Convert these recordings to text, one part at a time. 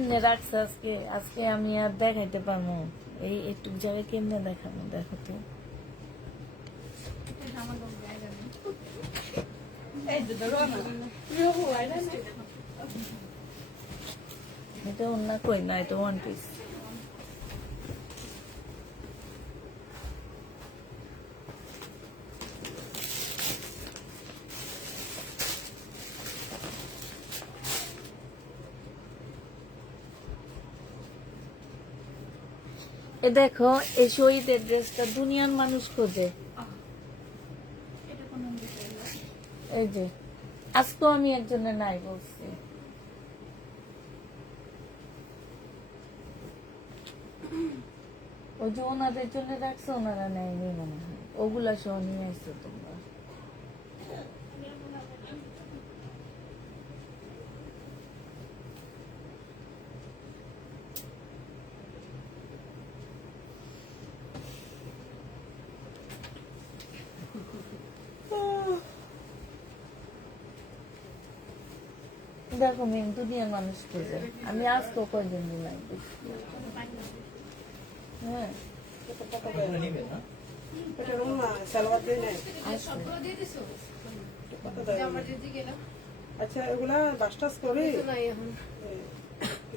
কেমনে রাখছে আজকে আজকে আমি আর দেখাইতে পারবো এই একটু জায়গায় কেমনে দেখাবো দেখো তো এটা অন্য কই না এটা ওয়ান পিস এ দেখো এই শহীদের ড্রেসটা দুনিয়ার মানুষ খোঁজে এই যে আজকেও আমি একজনের নাই বলছি ওই যে ওনাদের জন্য রাখছে ওনারা নেয়নি মনে হয় ওগুলা সহ নিয়ে আসছো তোমরা দেখো মেন দুনিয়ার মানুষ খোঁজে আমি আজকেও কয়জন নিলাম হ্যাঁ আচ্ছা এগুলা বাসটাস করে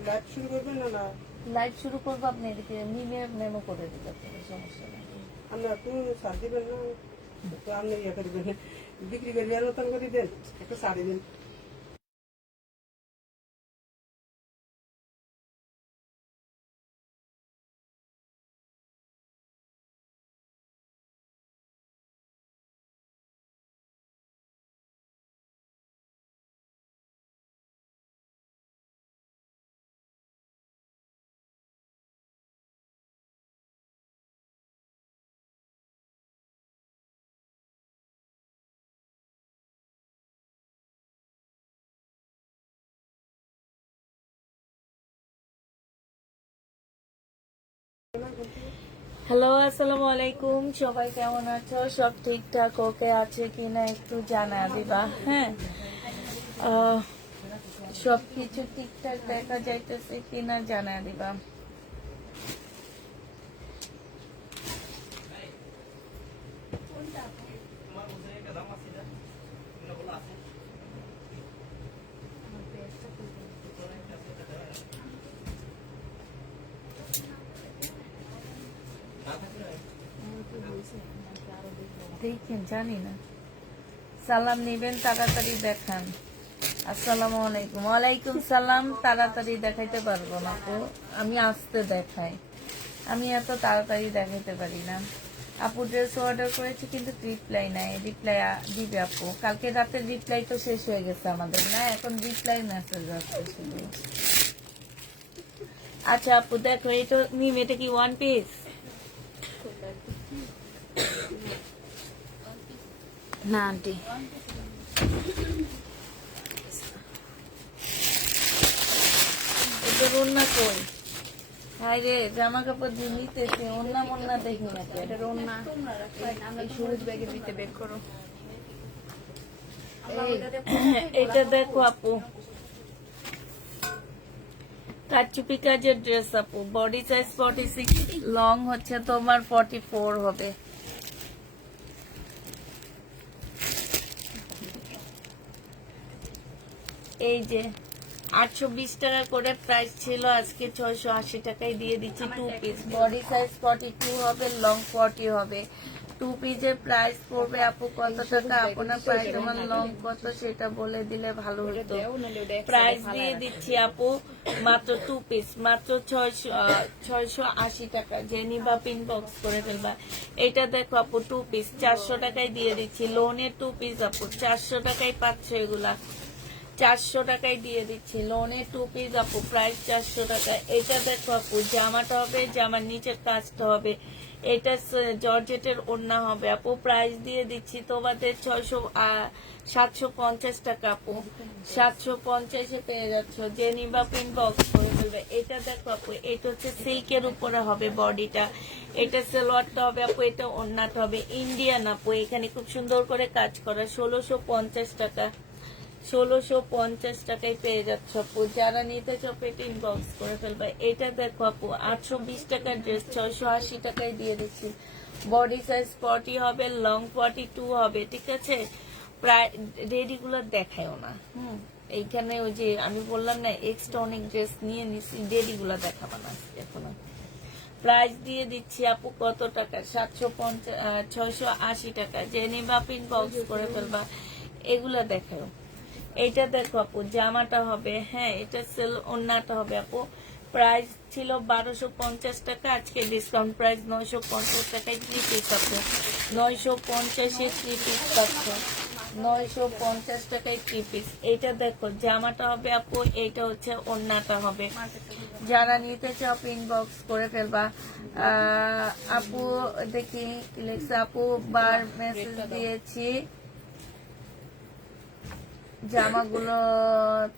লাইভ শুরু করবেন না লাইভ শুরু করবো আপনি এদিকে মিলে মেমো করে দিতে সমস্যা নেই আমরা একটু সার দিবেন না তো আপনি ইয়ে করবেন বিক্রি করবেন মতন করে দেন একটু সারি দেন হ্যালো আসসালামু আলাইকুম সবাই কেমন আছো সব ঠিকঠাক ওকে আছে কিনা একটু জানা দিবা হ্যাঁ সবকিছু ঠিকঠাক দেখা যাইতেছে কিনা জানা দিবা দেখেন জানি না সালাম নিবেন তাড়াতাড়ি দেখান আসসালামু আলাইকুম ওয়ালাইকুম সালাম তাড়াতাড়ি দেখাইতে পারবো না তো আমি আসতে দেখাই আমি এত তাড়াতাড়ি দেখাইতে পারি না আপু ড্রেস অর্ডার করেছি কিন্তু রিপ্লাই নাই রিপ্লাই দিবে আপু কালকে রাতের রিপ্লাই তো শেষ হয়ে গেছে আমাদের না এখন রিপ্লাই মেসেজ আসছে শুধু আচ্ছা আপু দেখো এটা নিম এটা কি ওয়ান পিস না আন্টি এটা রান্না কই হাই রে জামা কাপড় দিয়ে নিতেছে অন্য মন্য দেখি না এটা রান্না এই সবুজ ব্যাগের ভিতরে বের করো এটা দেখো আপু কাচুপি কাজের ড্রেস আপু বডি সাইজ 46 লং হচ্ছে তোমার 44 হবে এই যে 820 টাকা করে প্রাইস ছিল আজকে 680 টাকায় দিয়ে দিচ্ছি টু পিস বডি সাইজ 42 হবে লং 40 হবে টু পিসের প্রাইস পড়বে আপু কত টাকা আপনার প্রাইস আমার লং কত সেটা বলে দিলে ভালো হতো প্রাইস দিয়ে দিচ্ছি আপু মাত্র টু পিস মাত্র 680 টাকা যে নিবা পিন বক্স করে ফেলবা এটা দেখো আপু টু পিস 400 টাকায় দিয়ে দিচ্ছি লোনের টু পিস আপু 400 টাকায় পাচ্ছ এগুলা 400 টাকায় দিয়ে দিচ্ছি লোনে টু পিস আপু প্রাইস 400 টাকা এটা দেখো আপু জামাটা হবে জামার নিচের কাজটা হবে এটা জর্জেটের ওড়না হবে আপু প্রাইস দিয়ে দিচ্ছি তোমাদের 750 টাকা আপু 750 পেয়ে যাচ্ছ যে নিবা পিন বক্স করে ফেলবে এটা দেখো আপু এটা হচ্ছে সিল্কের উপরে হবে বডিটা এটা সালোয়ারটা হবে আপু এটা ওড়নাটা হবে ইন্ডিয়ান আপু এখানে খুব সুন্দর করে কাজ করা 1650 টাকা 1650 টাকায় পেয়ে যাচ্ছ আপু। যারা নিতে চাও পেটে ইনবক্স করে ফেলবে। এটা দেখো আপু 820 টাকার ড্রেস 680 টাকায় দিয়ে দিচ্ছি। বডি সাইজ 40 হবে, লং 42 হবে, ঠিক আছে। প্রায় রেডি গুলো দেখায়ও না। এইখানে ওই যে আমি বললাম না এক্সট্রা অনেক ড্রেস নিয়ে নিছি, রেডি গুলো দেখাবো না এখন। প্রাইস দিয়ে দিচ্ছি আপু কত টাকা, 680 টাকা। যে নিবা ইনবক্স করে ফেলবা। এগুলা দেখাও। এইটা দেখো আপু জামাটা হবে, হ্যাঁ এটা সেল, ওন্নাটা হবে আপু। প্রাইস ছিল 1250 টাকা, আজকে ডিসকাউন্ট প্রাইস 950 টাকায় 3 পিস আছে। 950-এ 3 পিস পাচ্ছ, 950 টাকায় 3 পিস। এইটা দেখো জামাটা হবে আপু, এইটা হচ্ছে ওন্নাটা হবে। যারা নিতে চাও ইনবক্স করে ফেলবা। আপু দেখি কি লেখছে, আপু বার মেসেজ দিয়েছি, জামাগুলো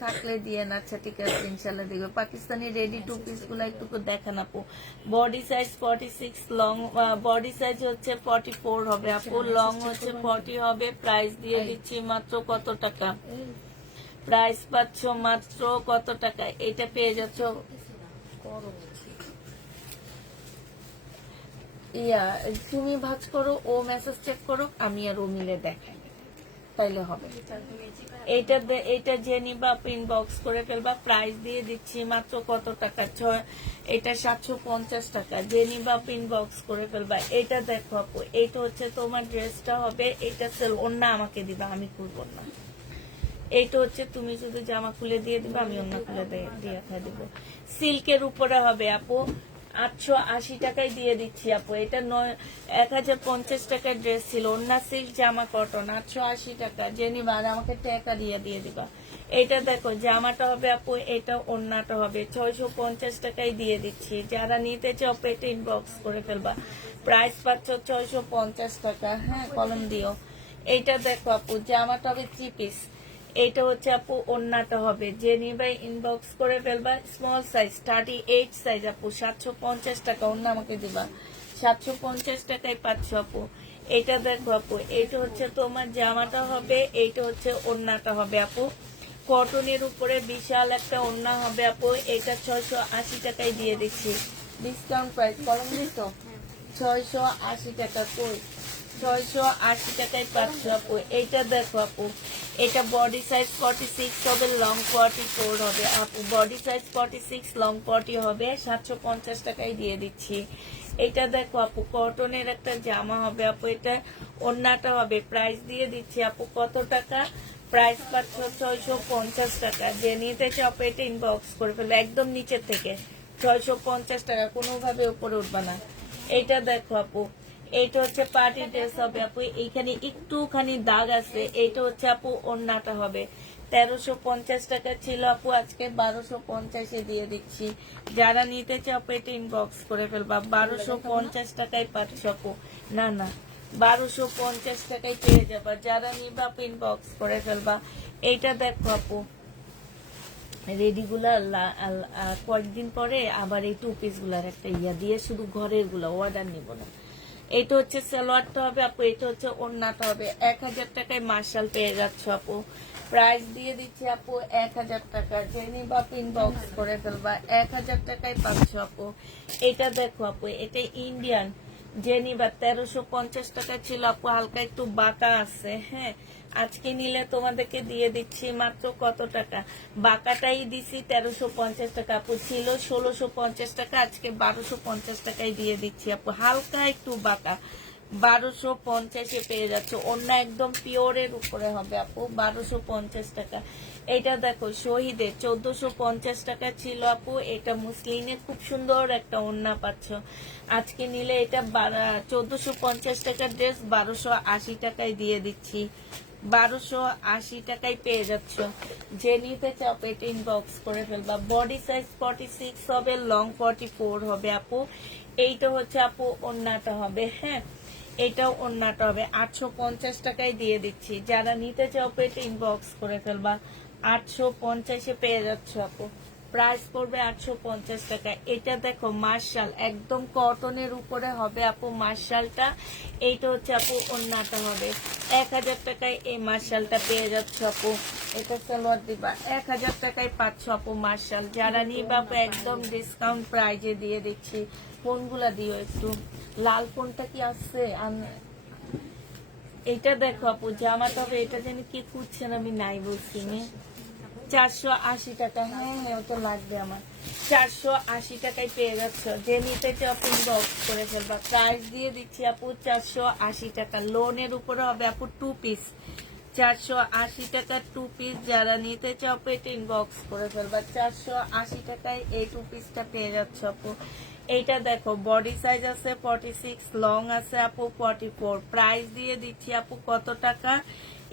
থাকলে দিয়ে না। আচ্ছা ঠিক আছে, ইনশাল্লাহ দেখবে। পাকিস্তানি রেডি 2 পিস গুলো একটু দেখান আপু। Body size 46, long body size হচ্ছে 44 হবে আপু, লং হচ্ছে 40 হবে। প্রাইস দিয়ে দিচ্ছি মাত্র কত টাকা, প্রাইস পাচ্ছ মাত্র কত টাকা। এটা পেয়ে যাচ্ছ ইয়া, তুমি ভাজ করো, ও মেসেজ চেক করো, আমি আর ও মিলে দেখাই, তাইলে হবে। এটা যে নিবা ইনবক্স করে ফেলবা। প্রাইস দিয়ে দিচ্ছি মাত্র কত টাকা, এটা 750 টাকা। যে নিবা ইনবক্স করে ফেলবা। এটা দেখো আপু, এটা হচ্ছে তোমার ড্রেসটা হবে, এটা সেল, অন্য আমাকে দিবা, আমি করবো না। এইটা হচ্ছে তুমি শুধু জামা খুলে দিয়ে দিবা, আমি অন্য খুলে দিয়ে দিব। সিল্কের উপরে হবে আপু, 880 টাকায় দিয়ে দিচ্ছি আপু। এটা 1050 টাকার ড্রেস ছিল, অন্য সিল্ক জামা কটন, 880 টাকা। যে নিবা আর আমাকে টাকা দিয়ে দিবা। এটা দেখো জামাটা হবে আপু, এটা ওন্নাটা হবে, 650 টাকায় দিয়ে দিচ্ছি। যারা নিতে চাও পেটে ইনবক্স করে ফেলবা। প্রাইস পাচ্ছ 650 টাকা, হ্যাঁ কলম দিও। এইটা দেখো আপু জামাটা হবে 3 পিস। এইটা হচ্ছে আপু ওন্নাটা হবে, যে নিবাই ইনবক্স করে ফেলবা। স্মল সাইজ 38 সাইজ আপু, 750 টাকা। ওন্না আমাকে দিবা, 750 টাকায় পাচ্ছ আপু। এটা দেখো আপু, এইটা হচ্ছে তোমার জামাটা হবে, এইটা হচ্ছে ওন্নাটা হবে আপু। কটনের উপরে বিশাল একটা ওন্না হবে আপু। এটা 680 টাকায় দিয়ে দিচ্ছি, ডিসকাউন্ট প্রাইস। কলম দিত 680 টাকা, কই 680 টাকায় পাচ্ছ আপু। এইটা দেখো আপু, এটা বডি সাইজ 46 হবে, লং 44 হবে আপু। বডি সাইজ 46, লং 40 হবে, 750 টাকায় দিয়ে দিচ্ছি। এটা দেখো আপু কটনের একটা জামা হবে আপু, এটা ওন্নাটা হবে। প্রাইস দিয়ে দিচ্ছি আপু কত টাকা, প্রাইস পাচ্ছ 650 টাকা। যে নিতে চাও এটা ইনবক্স করে ফেলো, একদম নিচের থেকে 650 টাকা, কোনোভাবে উপরে উঠবা না। এইটা দেখো আপু, এইটা হচ্ছে পার্টি ড্রেস হবে আপু, এইখানে একটুখানি দাগ আছে। এইটা হচ্ছে আপু ওন্নাটা হবে, 1350 টাকা ছিল আপু, আজকে 1250-এ দিয়ে দিচ্ছি। যারা নিতে চাও পেটে ইনবক্স করে ফেলবা। 1250 টাকায় পাচ্ছ আপু, না না 1250 টাকায় পেয়ে যাবা। যারা নিবা ইনবক্স করে ফেলবা। এইটা দেখো আপু রেডি গুলা কয়েকদিন পরে আবার এই 2 পিস গুলার একটা ইয়া দিয়ে শুধু ঘরের গুলা অর্ডার নিব না। এটা হচ্ছে সালোয়ারটা হবে আপু, এটা হচ্ছে ওন্নাটা হবে। 1000 টাকায় মার্শাল পেয়ে যাচ্ছ আপু। প্রাইস দিয়ে দিচ্ছি আপু 1000 টাকা। যে নিবা ইনবক্স করে ফেলবা, 1000 টাকায় পাচ্ছ আপু। এটা দেখো আপু, এটা ইন্ডিয়ান। যে নিবা 1350 টাকা ছিল আপু, হালকা একটু বাঁকা আছে, হ্যাঁ আজকে নিলে তোমাদেরকে দিয়ে দিচ্ছি মাত্র কত টাকা, বাঁকাটাই দিছি 1350 টাকা আপু, ছিল 1650 টাকা, আজকে 1250 টাকায় দিয়ে দিচ্ছি আপু। হালকা একটু বাঁকা 1250-এ পেয়ে যাচ্ছে। অন্য একদম পিওরের উপরে হবে আপু, 1250 টাকা। এটা দেখো শহীদের 1450 টাকা ছিল আপু, এটা মুসলিনে খুব সুন্দর একটা ওন্না পাচ্ছ। আজকে নিলে এটা 1450 টাকার ড্রেস 1280 টাকায় দিয়ে দিচ্ছি, 1280 টাকায় পেয়ে যাচ্ছ। যে নিতে চাও পেটে ইনবক্স করে ফেলবা। বডি সাইজ 46 হবে, লং 44 হবে আপু। এইটা হচ্ছে আপু ওন্নাটা হবে, হ্যাঁ এটাও ওন্নাটা হবে। 850 টাকায় দিয়ে দিচ্ছি। যারা নিতে চাও পেটে ইনবক্স করে ফেলবা। 850-এ পেয়ে যাচ্ছ আপু। প্রাইস পড়বে 850 টাকা। এটা দেখো মার্শাল একদম কটনের উপরে হবে আপু মার্শালটা। এইটা হচ্ছে আপু ওন্নাটা হবে 1000 টাকায়। এই মার্শালটা পেয়ে যাচ্ছে আপু। এটা সালোয়ার দিবা 1000 টাকায় পাচ্ছ আপু মার্শাল। যারা নিবা আপু একদম ডিসকাউন্ট প্রাইজে দিয়ে দিচ্ছি। ফোনগুলা দিও একটু। লাল ফোনটা কি আসছে? এইটা দেখো আপু জামাটা হবে, এটা যেন কি খুঁজছেন আমি নাই বলছি। 480 টাকা। হ্যাঁ হ্যাঁ ওটা লাগবে আমার। 480 টাকায় পেয়ে যাচ্ছ। যে নিতে চাও আপু ইনবক্স করে ফেলবা। প্রাইস দিয়ে দিচ্ছি আপু 480 টাকা। লোনের উপরে হবে আপু 2 পিস। 480 টাকা 2 পিস। যারা নিতে চাও আপু এটা ইনবক্স করে ফেলবা। 480 টাকায় এই 2 পিসটা পেয়ে যাচ্ছ আপু। এইটা দেখো বডি সাইজ আছে 46, লং আছে আপু 44। প্রাইস দিয়ে দিচ্ছি আপু কত টাকা?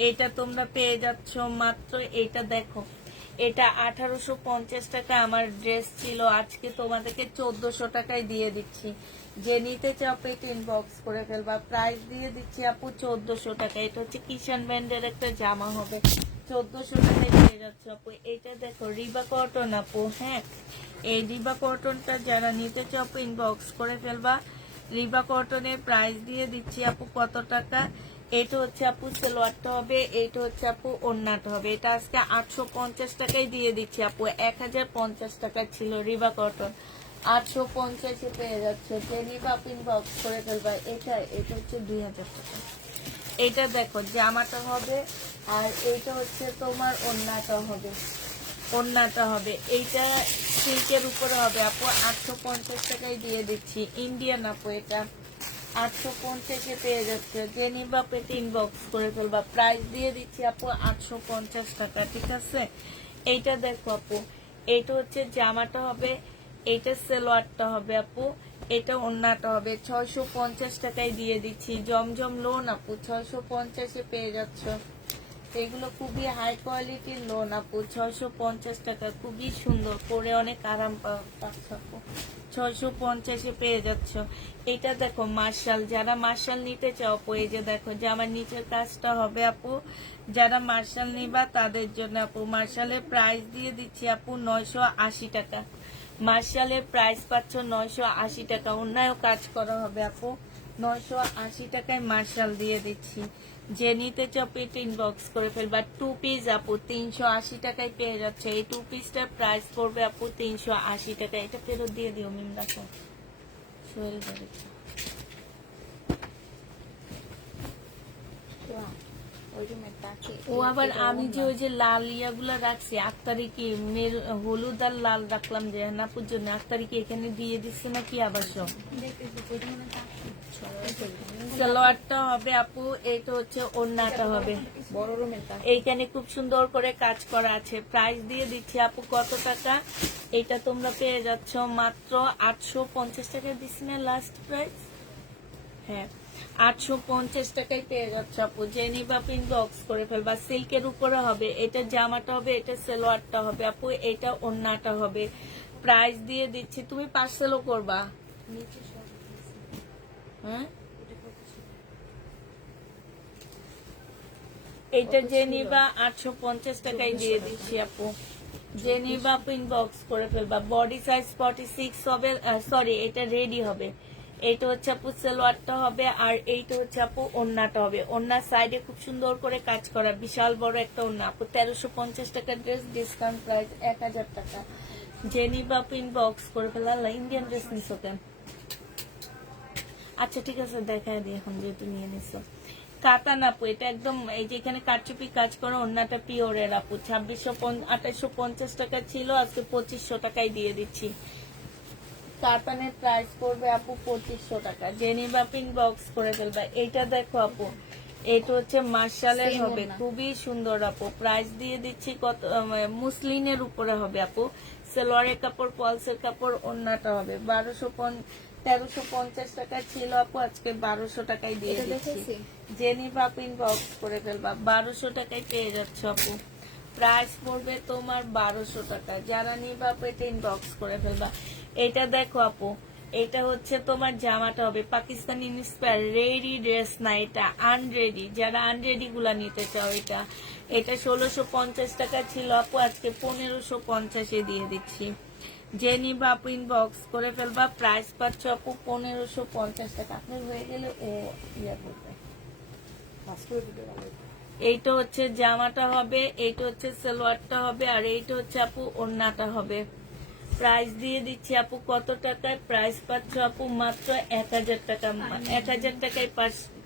এটা তোমরা পেয়ে যাচ্ছ মাত্র, এইটা দেখো এটা 1850 টাকা আমার ড্রেস ছিল, আজকে তোমাদেরকে 1400 টাকায় দিয়ে দিচ্ছি। যে নিতে চাও এটা ইনবক্স করে ফেলবা। প্রাইস দিয়ে দিচ্ছি আপু 1400 টাকা। এটা হচ্ছে কিষান ব্র্যান্ডের একটা জামা হবে, 1400 টাকায় পেয়ে যাচ্ছে আপু। এটা দেখো রিবা কটন আপু। হ্যাঁ এই রিবা কটনটা যারা নিতে চাও আপু ইনবক্স করে ফেলবা। রিবা কটনের প্রাইস দিয়ে দিচ্ছি আপু কত টাকা? এটা হচ্ছে আপু সালোয়ারটা হবে, এটা হচ্ছে আপু ওড়নাটা হবে। এটা আজকে 850 টাকায় দিয়ে দিচ্ছি আপু। 1050 টাকা ছিল রিবা কটন, 850 পেয়ে যাচ্ছে। যে রিবা আপু ইনবক্স করে ফেলবা। এটা হচ্ছে 2000 টাকা। এটা দেখো জামাটা হবে, আর এইটা হচ্ছে তোমার ওড়নাটা হবে। ওড়নাটা হবে এইটা সিল্কের উপরে হবে আপু। 850 টাকায় দিয়ে দিচ্ছি। ইন্ডিয়ান আপু এটা 850 পেয়ে যাচ্ছে। যে নিবা পেটে ইনবক্স করে ফেলবা। প্রাইস দিয়ে দিচ্ছি আপু 850 টাকা। ঠিক আছে, এইটা দেখো আপু, এইটা হচ্ছে জামাটা হবে, এইটা সালোয়ারটা হবে আপু, এটা ওড়নাটা হবে। 650 টাকায় দিয়ে দিচ্ছি। জমজম লোন আপু 650 পেয়ে যাচ্ছ। এগুলো খুবই হাই কোয়ালিটির লোন আপু। 650 টাকা, খুবই সুন্দর, পরে অনেক আরাম পাচ্ছ আপু। 650 পেয়ে যাচ্ছ। এটা দেখো মার্শাল, যারা মার্শাল নিতে চাও আপু, এই যে দেখো যে আমার নিচের কাজটা হবে আপু। যারা মার্শাল নিবা তাদের জন্য আপু। মার্শালের প্রাইস দিয়ে দিচ্ছি আপু 980 টাকা। মার্শালের প্রাইস পাচ্ছ 980 টাকা। অন্যায় কাজ করা হবে আপু। 980 টাকায় মার্শাল দিয়ে দিচ্ছি। যে নিতে চাও পেট ইনবক্স করে ফেলবা। 2 পিস আপু 380 টাকায় পেয়ে যাচ্ছে। এই 2 পিসটার প্রাইস পড়বে আপু 380 টাকা। এটা ফেরত দিয়ে দিও মিম রাখো। সোহেল বাড়ি ও আবার আমি যে ওই যে লাল ইয়াগুলা রাখছি 8 তারিখে, হলুদ আর লাল রাখলাম যে হেনাপুর জন্য 8 তারিখে এখানে দিয়ে দিচ্ছে নাকি আবার সব। সালোয়ারটা হবে আপু, এইটা হচ্ছে ওড়নাটা হবে। এইখানে খুব সুন্দর করে কাজ করা আছে। প্রাইস দিয়ে দিচ্ছি আপু কত টাকা? এটা তোমরা পেয়ে যাচ্ছ মাত্র 850 টাকা দিচ্ছি না লাস্ট প্রাইস? হ্যাঁ 850 টাকায় পেয়ে যাচ্ছে আপু। যে নিবা ইনবক্স করে ফেলবা। সিল্কের উপরে হবে, এটা জামাটা হবে, এটা সালোয়ারটা হবে আপু, এটা ওড়নাটা হবে। প্রাইস দিয়ে দিচ্ছি, তুমি পার্সেলও করবা। হ্যাঁ এইটা যে নিবা 850 টাকায় দিয়ে দিচ্ছি আপু। যে নিবা আপু ইনবক্স করে ফেলবা। বডি সাইজ 46 হবে, সরি এটা রেডি হবে। এইটা হচ্ছে আপু সালোয়ারটা হবে, আর এইটা হচ্ছে আপু ওড়নাটা হবে। ওড়নার সাইডে খুব সুন্দর করে কাজ করা, বিশাল বড় একটা ওড়না আপু। 1350 টাকার ড্রেস, ডিসকাউন্ট প্রাইস 1000 টাকা। যে নিবা আপু ইনবক্স করে ফেলা। ইন্ডিয়ান ড্রেস নিছো কেন? আচ্ছা ঠিক আছে দেখায় দিই এখন, যেহেতু নিয়ে নিছো। কাতান আপু, এটা একদম এই যে এখানে কারচুপি কাজ করে, ওড়নাটা পিওরের আপু। 2850 টাকা ছিল, আজকে 2500 টাকায় দিয়ে দিচ্ছি। কাতানের প্রাইস পড়বে আপু 2500 টাকা। জেনি বাপিং বক্স করে ফেলবা। এইটা দেখো আপু, এটা হচ্ছে মার্শালের হবে, খুবই সুন্দর আপু। প্রাইস দিয়ে দিচ্ছি কত? মুসলিনের উপরে হবে আপু। সালোয়ারের কাপড়, পলসের কাপড়, ওড়নাটা হবে 1350 টাকা ছিল আপু, আজকে 1200 টাকায় দিয়ে দিচ্ছি। জেনি বাপিং বক্স করে ফেলবা। 1200 টাকায় পেয়ে যাচ্ছ আপু। প্রাইস পড়বে তোমার 1200 টাকা। যারা নিবা আপু এটা ইনবক্স করে ফেলবা। এটা দেখো আপু, এটা হচ্ছে তোমার জামাটা হবে পাকিস্তানি ইন্সপায়ার রেডি ড্রেস না, এটা আনরেডি, যারা আনরেডি গুলা নিতে চাও এটা এটা 1650 টাকা ছিল আপু, আজকে 1550-এ দিয়ে দিচ্ছি। যে নিবা আপু ইনবক্স করে ফেলবা, প্রাইস পাচ্ছ আপু 1550 টাকা। আপনার হয়ে গেলে ও ইয়া করবে। কাজ করে দিতে পারবে। এইটা হচ্ছে জামাটা হবে, এইটা হচ্ছে সালোয়ারটা হবে, আর এইটা হচ্ছে আপু ওড়নাটা হবে। প্রাইস দিয়ে দিচ্ছি আপু কত টাকায়, প্রাইস পাচ্ছ আপু মাত্র 1000 টাকা। 1000 টাকায়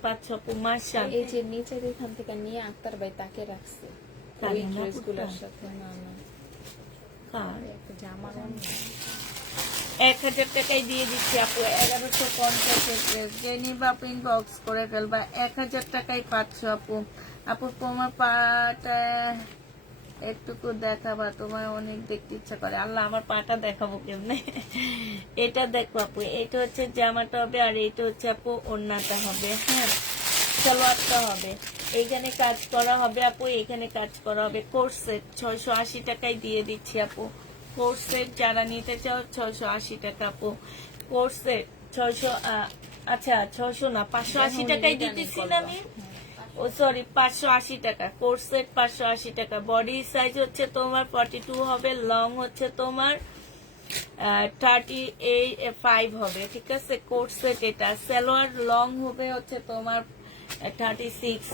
পাচ্ছ আপু। মার্শাল এই যে নিচের এখান থেকে নিয়ে আক্তার ভাই তাকে রাখছে ওই ড্রেসগুলোর সাথে। না না, একটা জামা রং 1000 টাকায় দিয়ে দিচ্ছি আপু। 1150-এর ড্রেস যে নিবা আপু ইনবক্স করে ফেলবা, 1000 টাকায় পাচ্ছ আপু। আপু তোমার পাটা একটুকু দেখাবা, তোমার অনেক দেখতে ইচ্ছা করে। আল্লাহ, আমার পাটা দেখাবো কেমনে? এটা দেখো আপু, এটা হচ্ছে জামাটা হবে, আর এইটা হচ্ছে আপু ওড়নাটা হবে। হ্যাঁ, সালোয়ারটা হবে। এইখানে কাজ করা হবে আপু, এইখানে কাজ করা হবে। কোর্স সেট 680 টাকায় দিয়ে দিচ্ছি আপু। কোর্স সেট যারা নিতে চাও 680 টাকা আপু। কোর্স সেট 600, আচ্ছা 600 না 580 টাকায় দিতেছি না আমি। ও সরি, 580 টাকা কোর্স সেট, 580 টাকা। বডি সাইজ হচ্ছে তোমার 42 হবে, লং হচ্ছে তোমার 35 হবে, ঠিক আছে। কোর্স সেট এটা। সালোয়ার লং হবে হচ্ছে তোমার 36।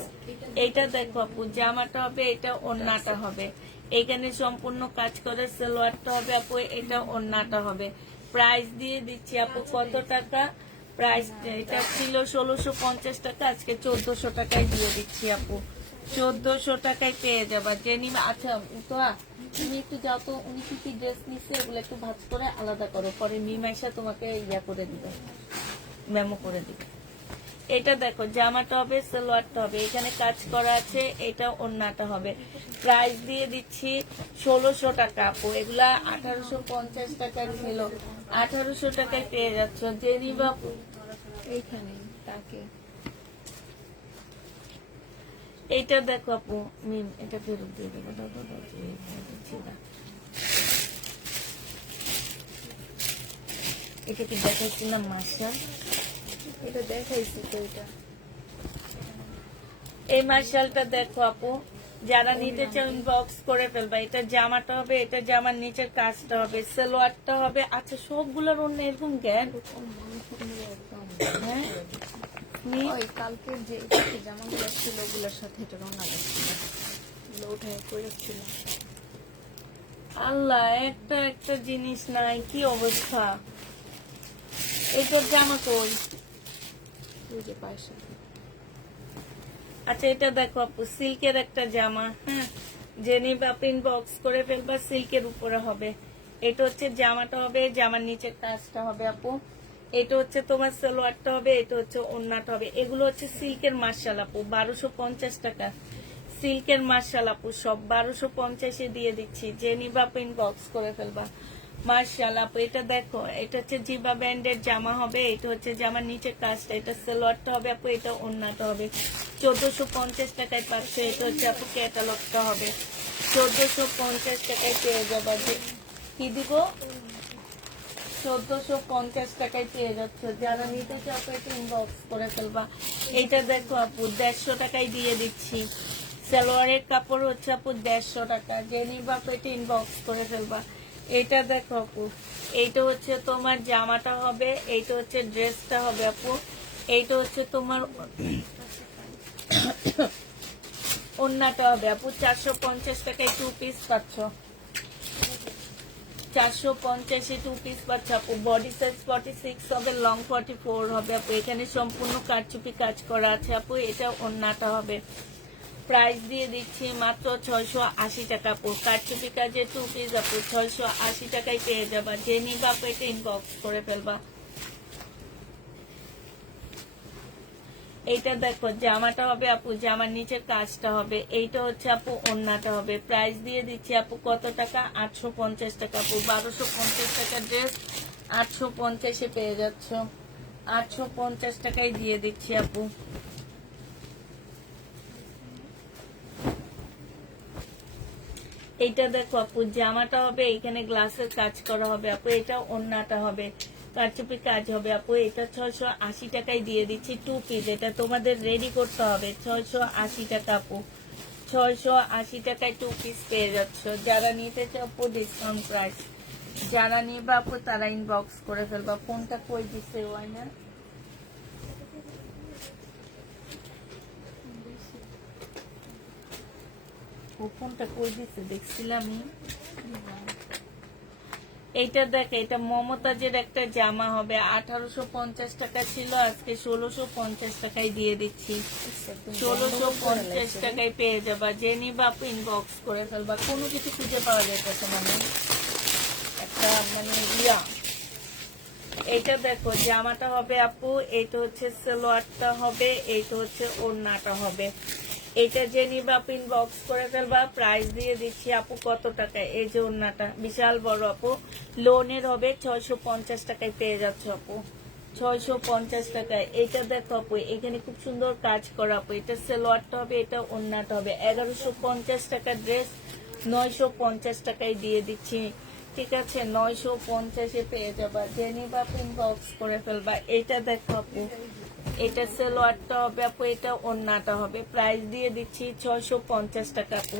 এইটা দেখো আপু, জামাটা হবে, এটা ওড়নাটা হবে। এইখানে সম্পূর্ণ কাজ করে সালোয়ারটা হবে আপু, এটা ওড়নাটা হবে। প্রাইস দিয়ে দিচ্ছি আপু কত টাকা, প্রাইস এটা ছিল 1650 টাকা, আজকে 1400 টাকায় দিয়ে দিচ্ছি আপু। 1400 টাকায় পেয়ে যাবা যে নিবা। আচ্ছা তো তুমি একটু যাও তো, উনি কি কি ড্রেস নিচ্ছে ওগুলো একটু ভাঁজ করে আলাদা করো, পরে মিমাইশা তোমাকে ইয়া করে দিবে, মেমো করে দিবে। এটা দেখো, জামাটা হবে, সালোয়ারটা হবে, এখানে কাজ করা আছে, এটা ওড়নাটা হবে। প্রাইস দিয়ে দিচ্ছি 1600 টাকা আপু। এগুলা 1850 টাকার ছিল, 1800 টাকায় পেয়ে যাচ্ছ যে নিবা আপু। এইখানে তাকে এইটা দেখো আপু, মিম এটা ফেরত দিয়ে দেবো। দাও দাও দাও, দিচ্ছি না। এটা কি দেখাচ্ছিলাম মার্শাল? এটা দেখাইছি তো। এটা এই মার্শালটা দেখো আপু, যারা নিতে চাও ইনবক্স করে ফেলবা। এটা জামাটা হবে, এটা জামার নিচের কাজটা হবে, সালোয়ারটা হবে। আচ্ছা, সবগুলোর অন্য এরকম গ্যাপ? হ্যাঁ, ওই কালকের যে জামাগুলো ছিল ওগুলোর সাথে এটা রঙা লাগছিল, উঠে করেছিল। আল্লাহ, একটা একটা জিনিস নাই, কি অবস্থা। এইটার জামা কই? ওই যে পায়সা আচ্ছা, এটা দেখো আপু, সিল্কের একটা জামা। হ্যাঁ, যে নিবা আপনি ইনবক্স করে ফেলবা, সিল্কের উপরে হবে। এটা হচ্ছে জামাটা হবে, জামার নিচের কাজটা হবে আপু। এটা হচ্ছে তোমার সালোয়ারটা হবে, এটা হচ্ছে ওড়নাটা হবে। এগুলো হচ্ছে সিল্কের মার্শাল আপু, 1250 টাকা। সিল্কের মার্শাল আপু সব 1250-এ দিয়ে দিচ্ছি, যে নিবা আপনি ইনবক্স করে ফেলবা। মার্শাল আপু, এটা দেখো, এটা হচ্ছে জিবা ব্যান্ডের জামা হবে, এটা হচ্ছে জামার নিচের কাজটা, এটা সালোয়ারটা হবে আপু, এটা ওড়নাটা হবে। 1450 টাকায় পাচ্ছে। এটা হচ্ছে আপু ক্যাটালগটা হবে, 1450 টাকায় পেয়ে যাবা। যে কি দিব, 1450 টাকায় পেয়ে যাচ্ছে। যারা নিতে চাও এটা ইনবক্স করে ফেলবা। এইটা দেখো আপু, 150 টাকায় দিয়ে দিচ্ছি। সালোয়ারের কাপড় হচ্ছে আপু 150 টাকা। যে নিবা আপু এটা ইনবক্স করে ফেলবা। এইটা দেখো আপু, এইটা হচ্ছে তোমার জামাটা হবে, এইটা হচ্ছে ড্রেসটা হবে আপু। এইটা হচ্ছে তোমার ওড়নাটা হবে আপু। 450 টাকায় 2 পিস পাচ্ছ, 450-এ 2 পিস পাচ্ছ আপু। বডি সাইজ 46 হবে, লং 44 হবে আপু। এখানে সম্পূর্ণ কারচুপি কাজ করা আছে আপু, এটা ওড়নাটা হবে। প্রাইস দিয়ে দিচ্ছি মাত্র 680 টাকা আপু। কারচুপি কাজে 2 পিস আপু 680 টাকায় পেয়ে যাবা। যে নিবা আপু এটা ইনবক্স করে ফেলবা। এইটা দেখো, জামাটা হবে আপু, জামার নিচের কাজটা হবে। এইটা হচ্ছে আপু ওড়নাটা হবে। প্রাইস দিয়ে দিচ্ছি আপু কত টাকা, 850 টাকা আপু। 1250 টাকা ড্রেস 850-এ পেয়ে যাচ্ছ, 850 টাকায় দিয়ে দিচ্ছি আপু। এইটা দেখো আপু, জামাটা হবে, এখানে গ্লাসের কাজ করা হবে আপু, এটা ওড়নাটা হবে। কারচুপি কাজ হবে আপু। এটা 680 টাকায় দিয়ে দিচ্ছি 2 পিস। এটা তোমাদের রেডি করতে হবে 680 টাকা আপু। 680 টাকায় 2 পিস পেয়ে যাচ্ছ। যারা নিতে চাও আপু ডিসকাউন্ট প্রাইস। যারা নিবা আপু তারা ইনবক্স করে ফেলবা। ফোনটা কই দিছে ওয়াইনা? ও ফোনটা কই দিছে দেখছিলাম। এইটা দেখ, এটা মমতাজের একটা জামা হবে 1850 টাকা ছিল, আজকে 1650 টাকায় দিয়ে দিচ্ছি। 1650 টাকায় পেয়ে যাবা। যে নিবা আপু ইনবক্স করে ফেলবা। কোনো কিছু খুঁজে পাওয়া যাইতেছে মানে একটা মানে ইয়া। এইটা দেখো জামাটা হবে আপু, এইটা হচ্ছে সালোয়ারটা হবে, এইটা হচ্ছে ওড়নাটা হবে। এটা যে নিবা আপু ইনবক্স করে ফেলবা। প্রাইস দিয়ে দিচ্ছি আপু কত টাকায়। এই যে ওড়নাটা বিশাল বড় আপু, লোনের হবে 650 টাকায় পেয়ে যাচ্ছ আপু। 650 টাকায়। এটা দেখো আপু, এখানে খুব সুন্দর কাজ করা আপু। এটা সালোয়ারটা হবে, এটা ওড়নাটা হবে। 1150 টাকার ড্রেস 950 টাকায় দিয়ে দিচ্ছি। ঠিক আছে, 950-এ পেয়ে যাবা। যে নিবা আপু ইনবক্স করে ফেলবা। এটা দেখো আপু, এটা সালোয়ারটা হবে আপু, এটা ওড়নাটা হবে। প্রাইস দিয়ে দিচ্ছি 650 টাকা আপু।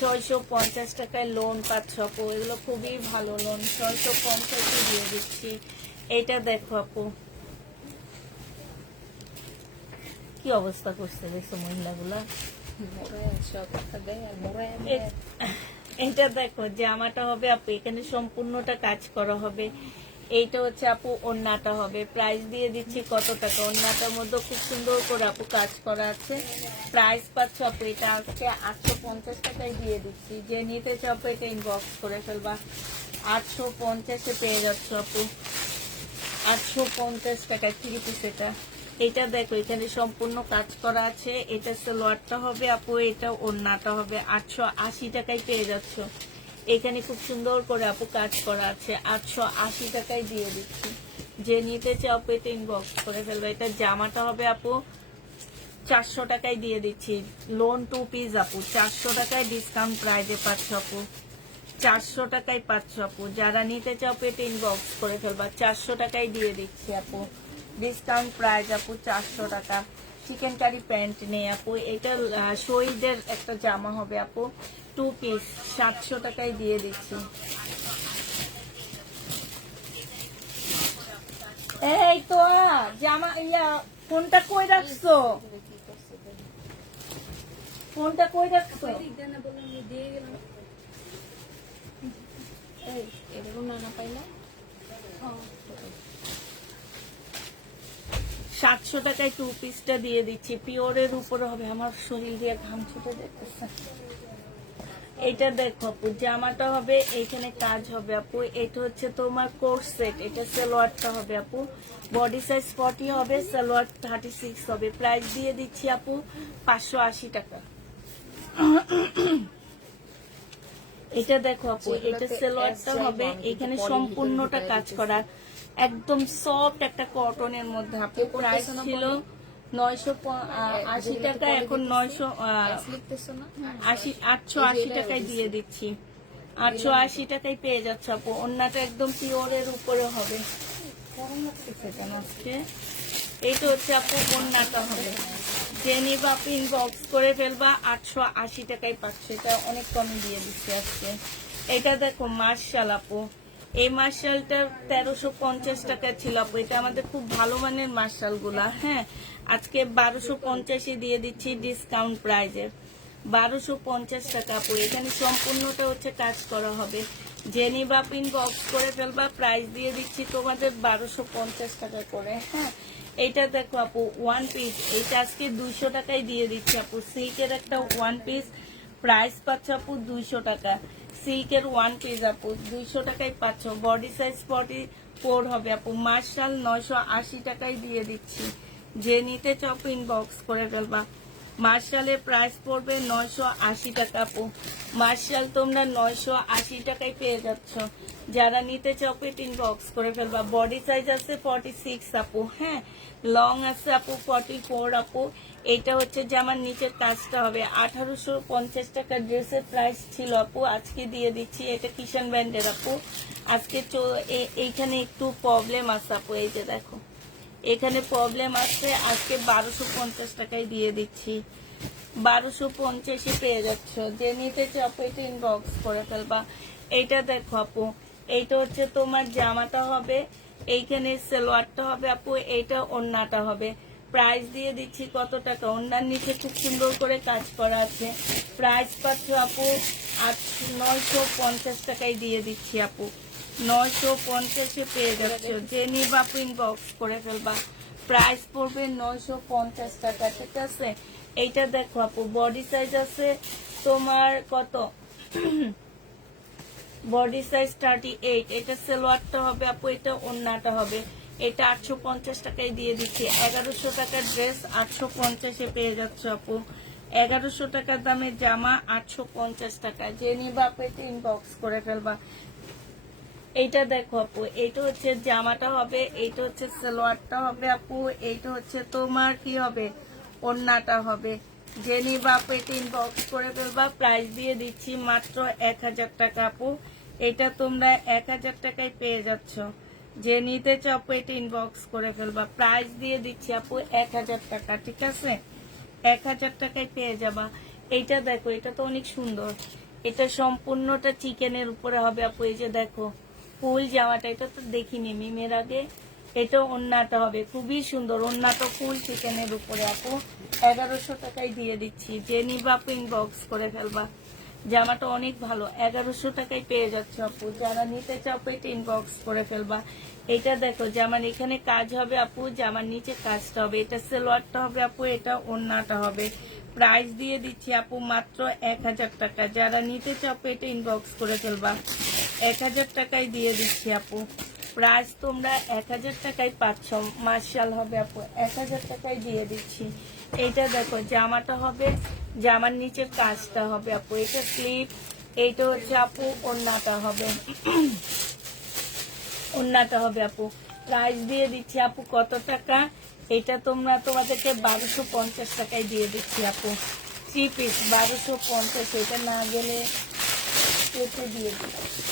650 টাকায় লোন পাচ্ছ আপু। এগুলো খুবই ভালো লোন। 650-এ দিয়ে দিচ্ছি। এটা দেখো আপু কি অবস্থা করছে দেখছো মহিলাগুলা। এটা দেখো জামাটা হবে আপু, এখানে সম্পূর্ণটা কাজ করা হবে। এইটা হচ্ছে আপু ওড়নাটা হবে। প্রাইস দিয়ে দিচ্ছি কত টাকা। ওড়নাটার মধ্যে খুব সুন্দর করে আপু কাজ করা আছে। প্রাইস পাচ্ছ আপু এটা আজকে 850 টাকায় দিয়ে দিচ্ছি। যে নিতে চাও আপু এটা ইনবক্স করে ফেলবা। 850-এ পেয়ে যাচ্ছ আপু। 850 টাকায় 3 পিস এটা। এটা দেখো এখানে সম্পূর্ণ কাজ করা আছে। এটা সালোয়ারটা হবে আপু, এটা ওড়নাটা হবে। 880 টাকায় পেয়ে যাচ্ছ। এখানে খুব সুন্দর করে আপু কাজ করা আছে। 880 টাকায় দিয়ে দিচ্ছি। যে নিতে চাও আপু এটা ইনবক্স করে ফেলবে। এটা জামাটা হবে আপু 400 টাকায় দিয়ে দিচ্ছি। লোন 2 পিস আপু 400 টাকায় ডিসকাউন্ট প্রাইজে পাচ্ছ আপু। 400 টাকায় পাচ্ছ আপু। যারা নিতে চাও পেটে ইনবক্স করে ফেলবা। 400 টাকায় দিয়ে দিচ্ছি আপু। ডিসকাউন্ট প্রাইস আপু 400 টাকা। চিকেন কারি প্যান্ট নেই আপু। এটা শহীদের একটা জামা হবে আপু 2 পিস 700 টাকায় দিয়ে দিচ্ছি। এই তো জামা ইয়া ফোনটা কই রাখছো? ফোনটা কই রাখছো? এরকম না পাইলাম 700 টাকায় 2 পিসটা দিয়ে দিচ্ছি। পিওরের উপরে হবে। আমার শরীর দিয়ে ঘাম ছুটে যেতেছে। এটা দেখো আপু জামাটা হবে, এইখানে কাজ হবে আপু। এটা হচ্ছে তোমার কোর্স সেট। এটা সালোয়ারটা হবে আপু। বডি সাইজ 40 হবে, সালোয়ার 36 হবে। প্রাইস দিয়ে দিচ্ছি আপু 580 টাকা। এটা দেখো আপু, এটা সালোয়ারটা হবে, এখানে সম্পূর্ণটা কাজ করা। একদম সফট একটা কটনের মধ্যে আপু। প্রাইস ছিল 980 টাকা, এখন 880 টাকায় দিয়ে দিচ্ছি। 880 টাকায় পেয়ে যাচ্ছে আপু। ওড়নাটা একদম পিওরের উপরে হবে। গরম লাগতেছে কেন আজকে? এইটা হচ্ছে আপু ওড়নাটা হবে। যে নিবা আপু ইনবক্স করে ফেলবা। 880 টাকায় পাচ্ছে। এটা অনেক কমে দিয়ে দিচ্ছে আজকে। এটা দেখো মার্শাল আপু। এই মার্শালটা 1350 টাকা ছিল আপু। এটা আমাদের খুব ভালো মানের মার্শাল গুলা। হ্যাঁ, আজকে 1250-এ দিয়ে দিচ্ছি ডিসকাউন্ট প্রাইজে। 1250 টাকা আপু। এখানে সম্পূর্ণটা হচ্ছে কাজ করা হবে। যে নিবা আপু ইনবক্স করে ফেলবা। প্রাইস দিয়ে দিচ্ছি তোমাদের 1250 টাকা করে। হ্যাঁ, এইটা দেখো আপু 1 পিস। এইটা আজকে 200 টাকায় দিয়ে দিচ্ছি আপু। সিল্কের একটা 1 পিস প্রাইস পাচ্ছ আপু 200 টাকা। সিল্কের 1 পিস আপু 200 টাকায় পাচ্ছ। বডি সাইজ 44 হবে আপু। মার্শাল 980 টাকায় দিয়ে দিচ্ছি। যে নিতে চাও ইনবক্স করে ফেলবা। মার্শালের প্রাইস পড়বে 980 টাকা আপু। মার্শাল তোমরা 980 টাকায় পেয়ে যাচ্ছ। যারা নিতে চাও পেট ইনবক্স করে ফেলবা। বডি সাইজ আছে 46 আপু, হ্যাঁ, লং আছে আপু 44 আপু। এটা হচ্ছে জামার নিচের কাজটা হবে। 1850 টাকা ড্রেসের প্রাইস ছিল আপু, আজকে দিয়ে দিচ্ছি। এটা কিষান ব্র্যান্ডের আপু। আজকে এইখানে একটু প্রবলেম আছে আপু, এই যে দেখো এখানে প্রবলেম আছে। আজকে 1250 টাকায় দিয়ে দিচ্ছি। 1250 পেয়ে যাচ্ছ। যে নিতে চাও এটা ইনবক্স করে ফেলবা। এইটা দেখো আপু, এইটা হচ্ছে তোমার জামাটা হবে, এইখানে সালোয়ারটা হবে আপু, এইটা ওড়নাটা হবে। প্রাইস দিয়ে দিচ্ছি কত টাকা, ওড়নার নিচে খুব সুন্দর করে কাজ করা আছে। প্রাইস পাচ্ছ আপু 950 টাকায় দিয়ে দিচ্ছি আপু। 950 পেয়ে যাচ্ছ। যে নিবা আপু ইনবক্স করে ফেলবা। প্রাইস পড়বে 950 টাকা, ঠিক আছে। এইটা দেখো আপু, বডি সাইজ আছে তোমার কত, বডি সাইজ 38। এটা সালোয়ারটা হবে আপু, এটা ওড়নাটা হবে। এটা 850 টাকায় দিয়ে দিচ্ছি। 1100 টাকার ড্রেস 850 পেয়ে যাচ্ছ আপু। 1100 টাকার দামের জামা 850 টাকা। যে নিবা আপু এটা ইনবক্স করে ফেলবা। এইটা দেখো আপু, এইটা হচ্ছে জামাটা হবে, এইটা হচ্ছে সালোয়ারটা হবে আপু, এইটা হচ্ছে তোমার কি হবে, ওড়নাটা হবে। যে নিবা আপু এটা ইনবক্স করে ফেলবা। প্রাইস দিয়ে দিচ্ছি মাত্র 1000 টাকা আপু। এটা তোমরা 1000 টাকায় পেয়ে যাচ্ছ। যে নিতে চাও আপু এটা ইনবক্স করে ফেলবা। প্রাইস দিয়ে দিচ্ছি আপু 1000 টাকা, ঠিক আছে। 1000 টাকায় পেয়ে যাবা। এইটা দেখো, এটা তো অনেক সুন্দর। এটা সম্পূর্ণটা চিকেনের উপরে হবে আপু। এই যে দেখো ফুল জামাটা, এটা তো দেখিনি মিমের আগে। এটা ওড়নাটা হবে, খুবই সুন্দর। ওড়নাটা ফুল চিকেনের উপরে আপু। 1100 টাকায় দিয়ে দিচ্ছি। যে নিবা আপু ইনবক্স করে ফেলবা। জামাটা অনেক ভালো, 1100 টাকায় পেয়ে যাচ্ছে আপু। যারা নিতে চাও এটা ইনবক্স করে ফেলবা। এটা দেখো জামার এখানে কাজ হবে আপু, জামার নিচে কাজটা হবে। এটা সালোয়ারটা হবে আপু, এটা ওড়নাটা হবে। প্রাইস দিয়ে দিচ্ছি আপু মাত্র 1000 টাকা। যারা নিতে চাও এটা ইনবক্স করে ফেলবা। 1000 টাকায় দিয়ে দিচ্ছি আপু। প্রাইস তোমরা 1000 টাকায় পাচ্ছ। মার্শাল হবে আপু, 1000 টাকায় দিয়ে দিচ্ছি। এইটা দেখো জামাটা হবে, জামার নিচের কাজটা হবে আপু। এটা স্লিপ, এইটা হচ্ছে আপু ওড়নাটা হবে, ওড়নাটা হবে আপু। প্রাইস দিয়ে দিচ্ছি আপু কত টাকা, এটা তোমরা তোমাদেরকে 1250 টাকায় দিয়ে দিচ্ছি আপু। 3 পিস 1250, এটা না গেলে কেটে দিয়ে দিচ্ছি।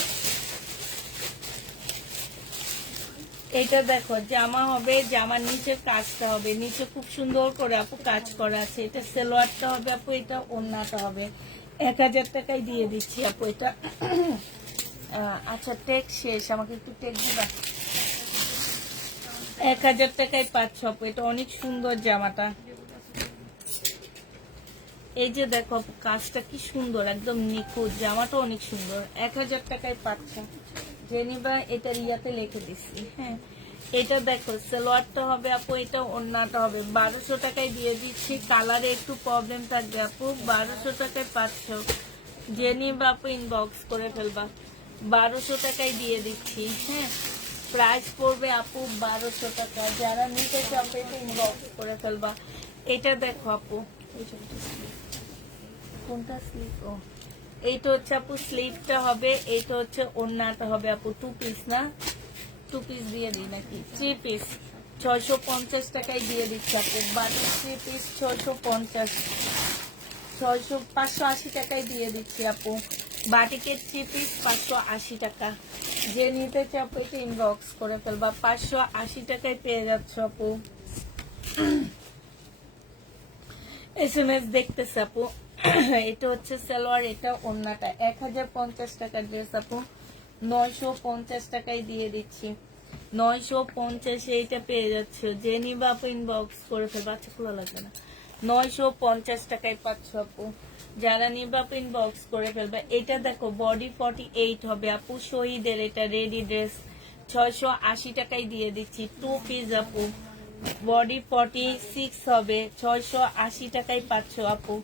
এটা দেখো জামা হবে, জামার নিচে কাজটা হবে, নিচে খুব সুন্দর করে আপু কাজ করা আছে। এটা সালোয়ারটা হবে আপু, এটা ওড়নাটা হবে। 1000 টাকায় দিয়ে দিচ্ছি আপু এটা। আচ্ছা টেক শেষ, আমাকে একটু টেক দিবা। 1000 টাকায় পাচ্ছ আপু। এটা অনেক সুন্দর জামাটা। এই যে দেখো আপু কাজটা কি সুন্দর, একদম নিখুঁত। জামাটা অনেক সুন্দর, 1000 টাকায় পাচ্ছ। জেনিবা এটা রিয়াতে লিখে দিচ্ছি, হ্যাঁ। এটা দেখো সালোয়ারটা হবে আপু, এটা ওড়নাটা হবে। 1200 টাকায় দিয়ে দিচ্ছি। কালারে একটু প্রবলেম থাকবে আপু। 1200 টাকায় পাচ্ছ। জেনিবা আপু ইনবক্স করে ফেলবা। 1200 টাকায় দিয়ে দিচ্ছি, হ্যাঁ। প্রাইস পড়বে আপু 1200 টাকা। যারা নিতে চাবে ইনবক্স করে ফেলবা। এটা দেখো আপু, কোনটা স্লিপ, ও এইটা হচ্ছে আপু স্লিভটা হবে, এইটা হচ্ছে ওড়নাটা হবে আপু। 2 পিস না, 2 পিস দিয়ে দিই নাকি 3 পিস 650 টাকায় দিয়ে দিচ্ছি আপু। বাকি 3 পিস 650, 580 টাকায় দিয়ে দিচ্ছি আপু। বাটিকের 3 পিস 580 টাকা। যে নিতে চাও আপু এটা ইনবক্স করে ফেলবা। 580 টাকায় পেয়ে যাচ্ছ আপু। SMS দেখতেছে আপু। এটা হচ্ছে সালোয়ার, এটা ওড়নাটা। 1050 টাকার ড্রেস আপু। 950 টাকায় দিয়ে দিচ্ছি। 950 এইটা পেয়ে যাচ্ছ। যে নিবা আপু ইনবক্স করে ফেলবা। আচ্ছা খোলা লাগবে না। 950 টাকায় পাচ্ছ আপু। যারা নিবা আপু ইনবক্স করে ফেলবে। এটা দেখো বডি 48 হবে আপু, শহীদের এটা রেডি ড্রেস। 680 টাকায় দিয়ে দিচ্ছি। 2 পিস আপু। বডি 46 হবে, 680 টাকায় পাচ্ছ আপু।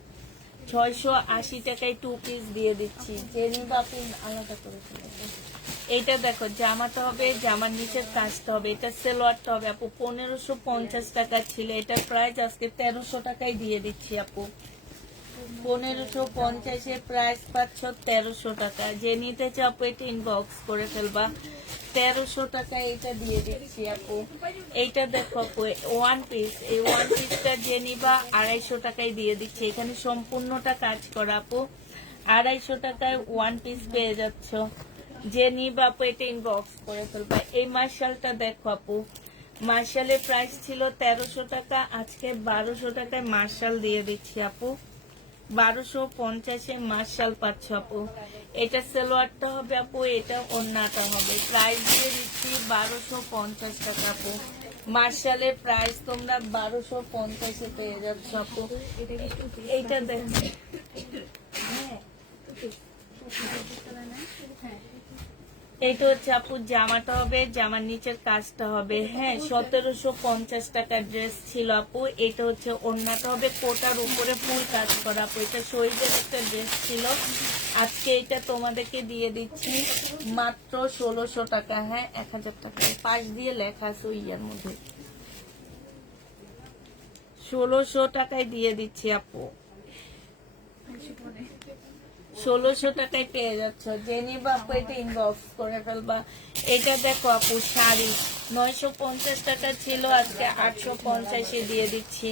680 টাকায় 2 পিস দিয়ে দিচ্ছি। যে নিবা আপনি আলাদা করে ফেলবে। এইটা দেখো জামাটা হবে, জামার নিচের কাজটা হবে, এটা সেলোয়ারটা হবে আপু 1550 টাকা ছিল, এটার প্রাইস আজকে 1300 টাকায় দিয়ে দিচ্ছি আপু। 1550 প্রাইস পাচ্ছ 1300 টাকা। যে নিতে চাও আপু এটা ইনবক্স করে ফেলবা। 1300 টাকায় এটা দিয়ে দিচ্ছি আপু। এইটা দেখো আপু ওয়ান পিস, এই ওয়ান পিসটা যে নিবা 250 টাকায় দিয়ে দিচ্ছি। এখানে সম্পূর্ণটা কাজ করা আপু, 250 টাকায় ওয়ান পিস পেয়ে যাচ্ছ। যে নিবা আপু এটা ইনবক্স করে ফেলবা। এই মার্শালটা দেখো আপু, মার্শালের প্রাইস ছিল 1300 টাকা, আজকে 1200 টাকায় মার্শাল দিয়ে দিচ্ছি আপু। 1250 মার্শাল পাচ্ছ আপু। এটা সালোয়ারটা হবে আপু, এটা ওড়নাটা হবে। প্রাইস দিয়ে দিচ্ছি 1250 টাকা আপু। মার্শালের প্রাইস তোমরা 1250 পেয়ে যাচ্ছ আপু। এইটা দেখো, এইটা হচ্ছে আপু জামাটা হবে, জামার নিচের কাজটা হবে। হ্যাঁ 1750 টাকার ড্রেস ছিল আপু। এটা হচ্ছে ওড়নাটা হবে, কোটার উপরে ফুল কাজ করা আপু। এটা শহীদের একটা ড্রেস ছিল, আজকে এটা তোমাদেরকে দিয়ে দিচ্ছি মাত্র 1600 টাকা। হ্যাঁ 1000 টাকা পাশ দিয়ে লেখা আছে ইয়ার মধ্যে, 1600 টাকায় দিয়ে দিচ্ছি আপু। 1600 টাকায় পেয়ে যাচ্ছ। যে নিবা আপু এটা ইনবক্স করে ফেলবা। এটা দেখো আপু শাড়ি 950 টাকা ছিল, আজকে 850 দিয়ে দিচ্ছি।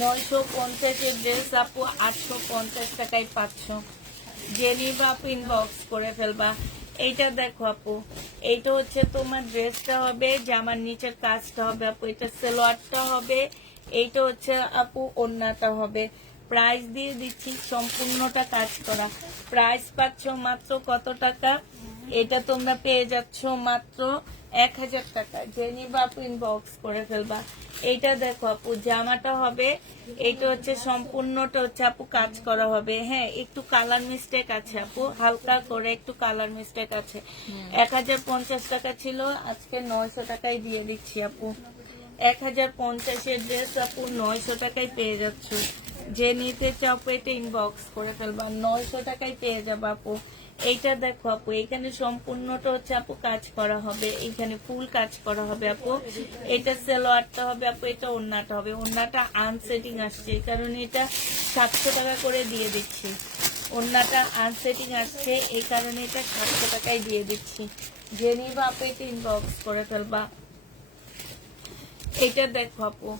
950 ড্রেস আপু 850 টাকায় পাচ্ছ। যে নিবা আপু ইনবক্স করে ফেলবা। এইটা দেখো আপু, এইটা হচ্ছে তোমার ড্রেসটা হবে, জামার নিচের কাজটা হবে আপু। এটা সালোয়ারটা হবে, এইটা হচ্ছে আপু ওড়নাটা হবে। প্রাইস দিয়ে দিচ্ছি সম্পূর্ণটা কাজ করা। প্রাইস পাচ্ছ মাত্র কত টাকা? এটা তোমরা পেয়ে যাচ্ছ মাত্র 1000 টাকা। যে নিবা আপু ইনবক্স করে ফেলবা। এইটা দেখো আপু জামাটা হবে, এইটা হচ্ছে সম্পূর্ণটা হচ্ছে আপু কাজ করা হবে। হ্যাঁ একটু কালার মিস্টেক আছে আপু, হালকা করে একটু কালার মিস্টেক আছে। 1050 টাকা ছিল, আজকে 900 টাকায় দিয়ে দিচ্ছি আপু। 1050 ড্রেস আপু 900 টাকায় পেয়ে যাচ্ছ। যে নিতে চাও এটা ইনবক্স করে ফেলবা। 900 টাকায় পেয়ে যাবো আপু। এইটা দেখো আপু, এখানে সম্পূর্ণটা হচ্ছে আপু কাজ করা হবে, এখানে ফুল কাজ করা হবে আপু। এটা সালোয়ারটা হবে আপু, এটা ওড়নাটা হবে। ওড়নাটা আনসেটিং আসছে, এই কারণে এটা 700 টাকা করে দিয়ে দিচ্ছি। ওড়নাটা আনসেটিং আসছে, এই কারণে এটা 700 টাকায় দিয়ে দিচ্ছি। যে নিবা আপু এটা ইনবক্স করে ফেলবা। এটা দেখো আপু,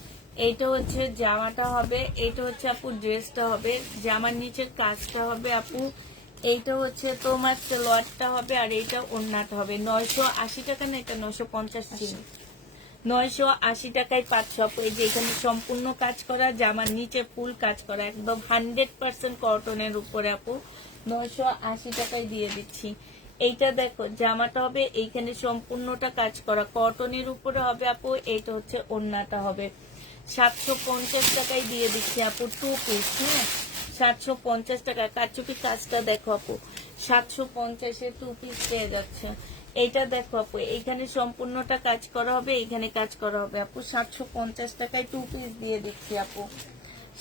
এইটা হচ্ছে জামাটা হবে, এইটা হচ্ছে আপু ড্রেসটা হবে, জামার নিচের কাজটা হবে আপু। এইটা হচ্ছে তোমার সালোয়ারটা হবে, আর এইটা ওড়নাটা হবে। 980 টাকা না, এটা 950 ছিল। 980 টাকায় পাচ্ছ আপু। এই যে এখানে সম্পূর্ণ কাজ করা, জামার নিচে ফুল কাজ করা, একদম 100% কটনের উপরে আপু। 980 টাকায় দিয়ে দিচ্ছি। এইটা দেখো জামাটা হবে, এইখানে সম্পূর্ণটা কাজ করা কটনের উপরে হবে আপু। এইটা হচ্ছে ওড়নাটা হবে। 750 টাকায় দিয়ে দিচ্ছি আপু, 2 পিস। হ্যাঁ 750 টাকা। কারচুপি কাজটা দেখো আপু, 750 2 পিস পেয়ে যাচ্ছে। এইটা দেখো আপু, এইখানে সম্পূর্ণটা কাজ করা হবে, এইখানে কাজ করা হবে আপু। 750 টাকায় 2 পিস দিয়ে দিচ্ছি আপু।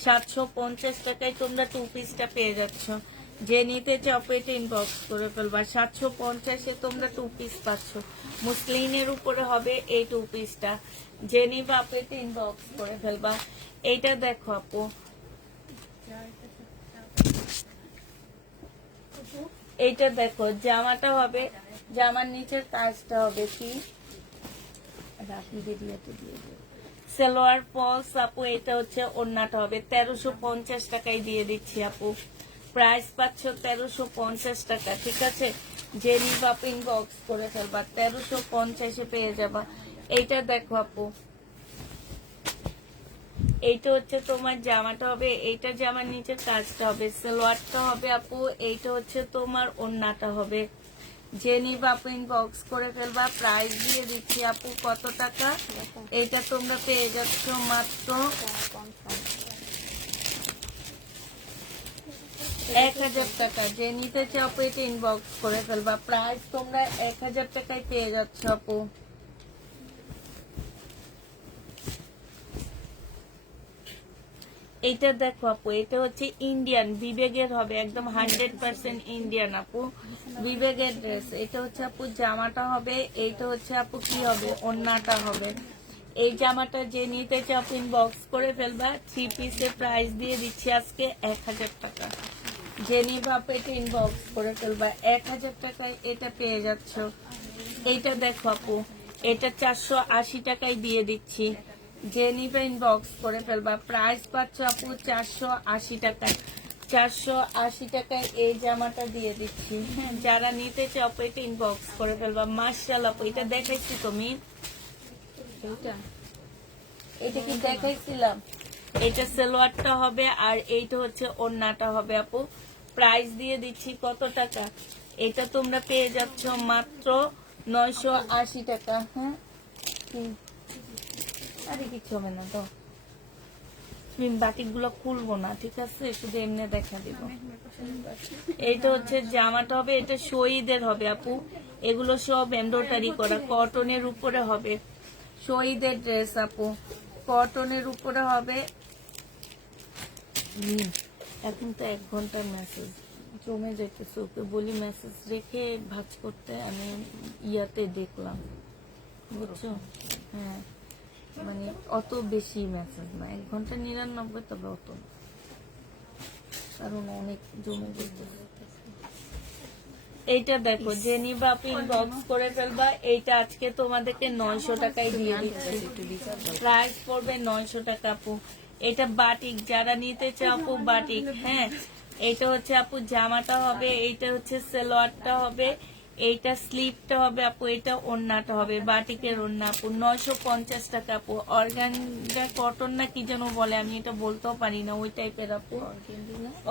750 টাকায় তোমরা 2 পিসটা পেয়ে যাচ্ছ। যে নিতে চাও এটা ইনবক্স করে ফেলবা। 750 তোমরা 2 পিস পাচ্ছ। মুসলিনের উপরে হবে এই 2 পিসটা। যে নিবা আপু এটা ইনবক্স করে ফেলবা। এইটা দেখো আপু, এইটা দেখো জামাটা হবে, জামার নিচের কাজটা হবে কি সালোয়ার ফলস আপু। এটা হচ্ছে ওড়নাটা হবে। 1350 টাকায় দিয়ে দিচ্ছি আপু। প্রাইস পাচ্ছ 1350 টাকা, ঠিক আছে। যে নিবা আপু ইনবক্স করে ফেলবা। 1350 পেয়ে যাবা। এইটা দেখো আপু, এইটা হচ্ছে তোমার জামাটা হবে, এইটা জামার নিচের কাজটা হবে, সালোয়ারটা হবে আপু। এইটা হচ্ছে তোমার ওড়নাটা হবে। যে নিবা আপু ইনবক্স করে ফেলবা। প্রাইস দিয়ে দিচ্ছি আপু কত টাকা? এটা তোমরা পেয়ে যাচ্ছ মাত্র 1000 টাকা। যে নিতে চাও আপু এটা ইনবক্স করে ফেলবা। প্রাইস তোমরা 1000 টাকায় পেয়ে যাচ্ছ আপু। এইটা দেখো আপু, এটা হচ্ছে ইন্ডিয়ান বিবেকের হবে, একদম 100% ইন্ডিয়ান আপু, বিবেকের ড্রেস। এটা হচ্ছে আপু জামাটা হবে, এইটা হচ্ছে আপু কি হবে, ওড়নাটা হবে। এই জামাটা যে নিতে চাও ইনবক্স করে ফেলবা। 3 পিসের প্রাইস দিয়ে দিচ্ছি আজকে 1000 টাকা। যে নিবা আপু এটা ইনবক্স করে ফেলবা, 1000 টাকায় এটা পেয়ে যাচ্ছ। এইটা দেখো আপু, এটা 480 টাকায় দিয়ে দিচ্ছি। যে নিবে ইনবক্স করে ফেলবা, প্রাইস পাচ্ছ আপু 480 টাকায়। 480 টাকায় এই জামাটা দিয়ে দিচ্ছি। হ্যাঁ, যারা নিতে চাও আপু এটা ইনবক্স করে ফেলবা। মাশাআল্লাহ আপু, এটা দেখাইছি তুমি, এইটা এটা কি দেখাইছিলাম? এটা সালোয়ারটা হবে আর এইটা হচ্ছে ওড়নাটা হবে আপু। প্রাইস দিয়ে দিচ্ছি কত টাকা, এটা তোমরা পেয়ে যাচ্ছ মাত্র 980 টাকা। হ্যাঁ, আরে কিছু হবে না তো, তুমি বাটিক গুলো খুলবো না, ঠিক আছে, শুধু এমনি দেখা দিব। এইটা হচ্ছে জামাটা হবে, এটা শহীদের হবে আপু, এগুলো সব এমব্রয়ডারি করা, কটনের উপরে হবে। শহীদের ড্রেস আপু, কটনের উপরে হবে। এখন তো 1 ঘন্টার মেসেজ জমে যাইতেছে, ওকে বলি মেসেজ রেখে ভাজ করতে, আমি ইয়াতে দেখলাম, বুঝছো? হ্যাঁ, মানে অত বেশি মেসেজ না, 1 ঘন্টা 99, তবে অত না, কারণ অনেক জমে যেতেছে। এইটা দেখো, যে নিবা আপনি ইনবক্স করে ফেলবা। এইটা আজকে তোমাদেরকে 900 টাকায় দিয়ে দিচ্ছি, প্রাইস পড়বে 900 টাকা আপু। এটা বাটিক, যারা নিতে চাও আপু বাটিক। হ্যাঁ, এইটা হচ্ছে আপু জামাটা হবে, এইটা হচ্ছে সালোয়ারটা হবে, এইটা স্লিভটা হবে আপু, এটা ওড়নাটা হবে, বাটিকের ওড়না আপু। 950 টাকা আপু। অর্গানজা কটন না কি যেন বলে, আমি এটা বলতেও পারি না, ওই টাইপের আপু,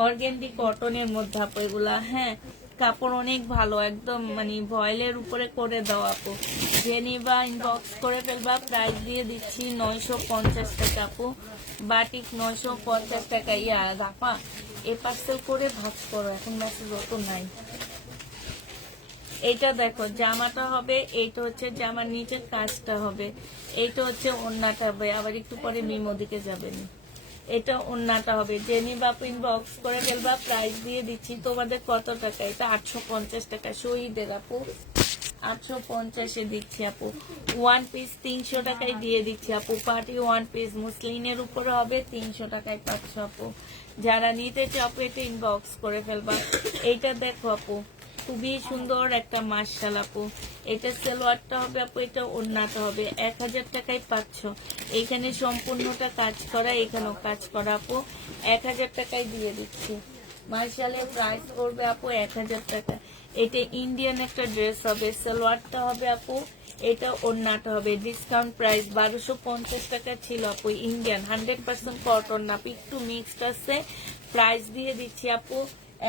অর্গেন্ডি কটনের মধ্যে আপু এগুলা। হ্যাঁ, কাপড় অনেক ভালো, একদম মানে ভয়েলের উপরে করে দেওয়া আপু। যে নিবা ইনবক্স করে ফেলবা, প্রাইস দিয়ে দিচ্ছি 950 টাকা আপু। বাটিক 950 টাকা। ইয়া রাপা, এ পার্সেল করে ভাগ করো, এখন মেসেজ অত নাই। এইটা দেখো, জামাটা হবে, এইটা হচ্ছে জামার নিচের কাজটা হবে, এইটা হচ্ছে ওড়নাটা হবে, আবার একটু পরে মিমো দিকে যাবেন। এটা ওড়নাটা হবে। জেনি বাপ ইনবক্স করে ফেলবা, প্রাইস দিয়ে দিচ্ছি তোমাদের কত টাকা, এটা 850 টাকা। শহীদের আপু 850-এ দিচ্ছি আপু। 1 পিস 300 টাকায় দিয়ে দিচ্ছি আপু। পার্টি 1 পিস মুসলিনের উপরে হবে, 300 টাকায় পাচ্ছ আপু। যারা নিতে চাও আপু এটা ইনবক্স করে ফেলবা। এইটা দেখো আপু, খুবই সুন্দর একটা মাশাল আপু। এটা সালোয়ারটা হবে আপু, এটা ওড়নাটা হবে। 1000 টাকায় পাচ্ছ। এখানে সম্পূর্ণটা কাজ করা, এখানেও কাজ করা আপু। 1000 টাকায় দিয়ে দিচ্ছি। মার্শালের প্রাইস করবে আপু 1000 টাকা। এটা ইন্ডিয়ান একটা ড্রেস হবে, সালোয়ারটা হবে আপু, এটা ওড়নাটা হবে। ডিসকাউন্ট প্রাইস 1250 টাকা ছিল আপু। ইন্ডিয়ান 100% কটন না, একটু মিক্সড আছে। প্রাইস দিয়ে দিচ্ছি আপু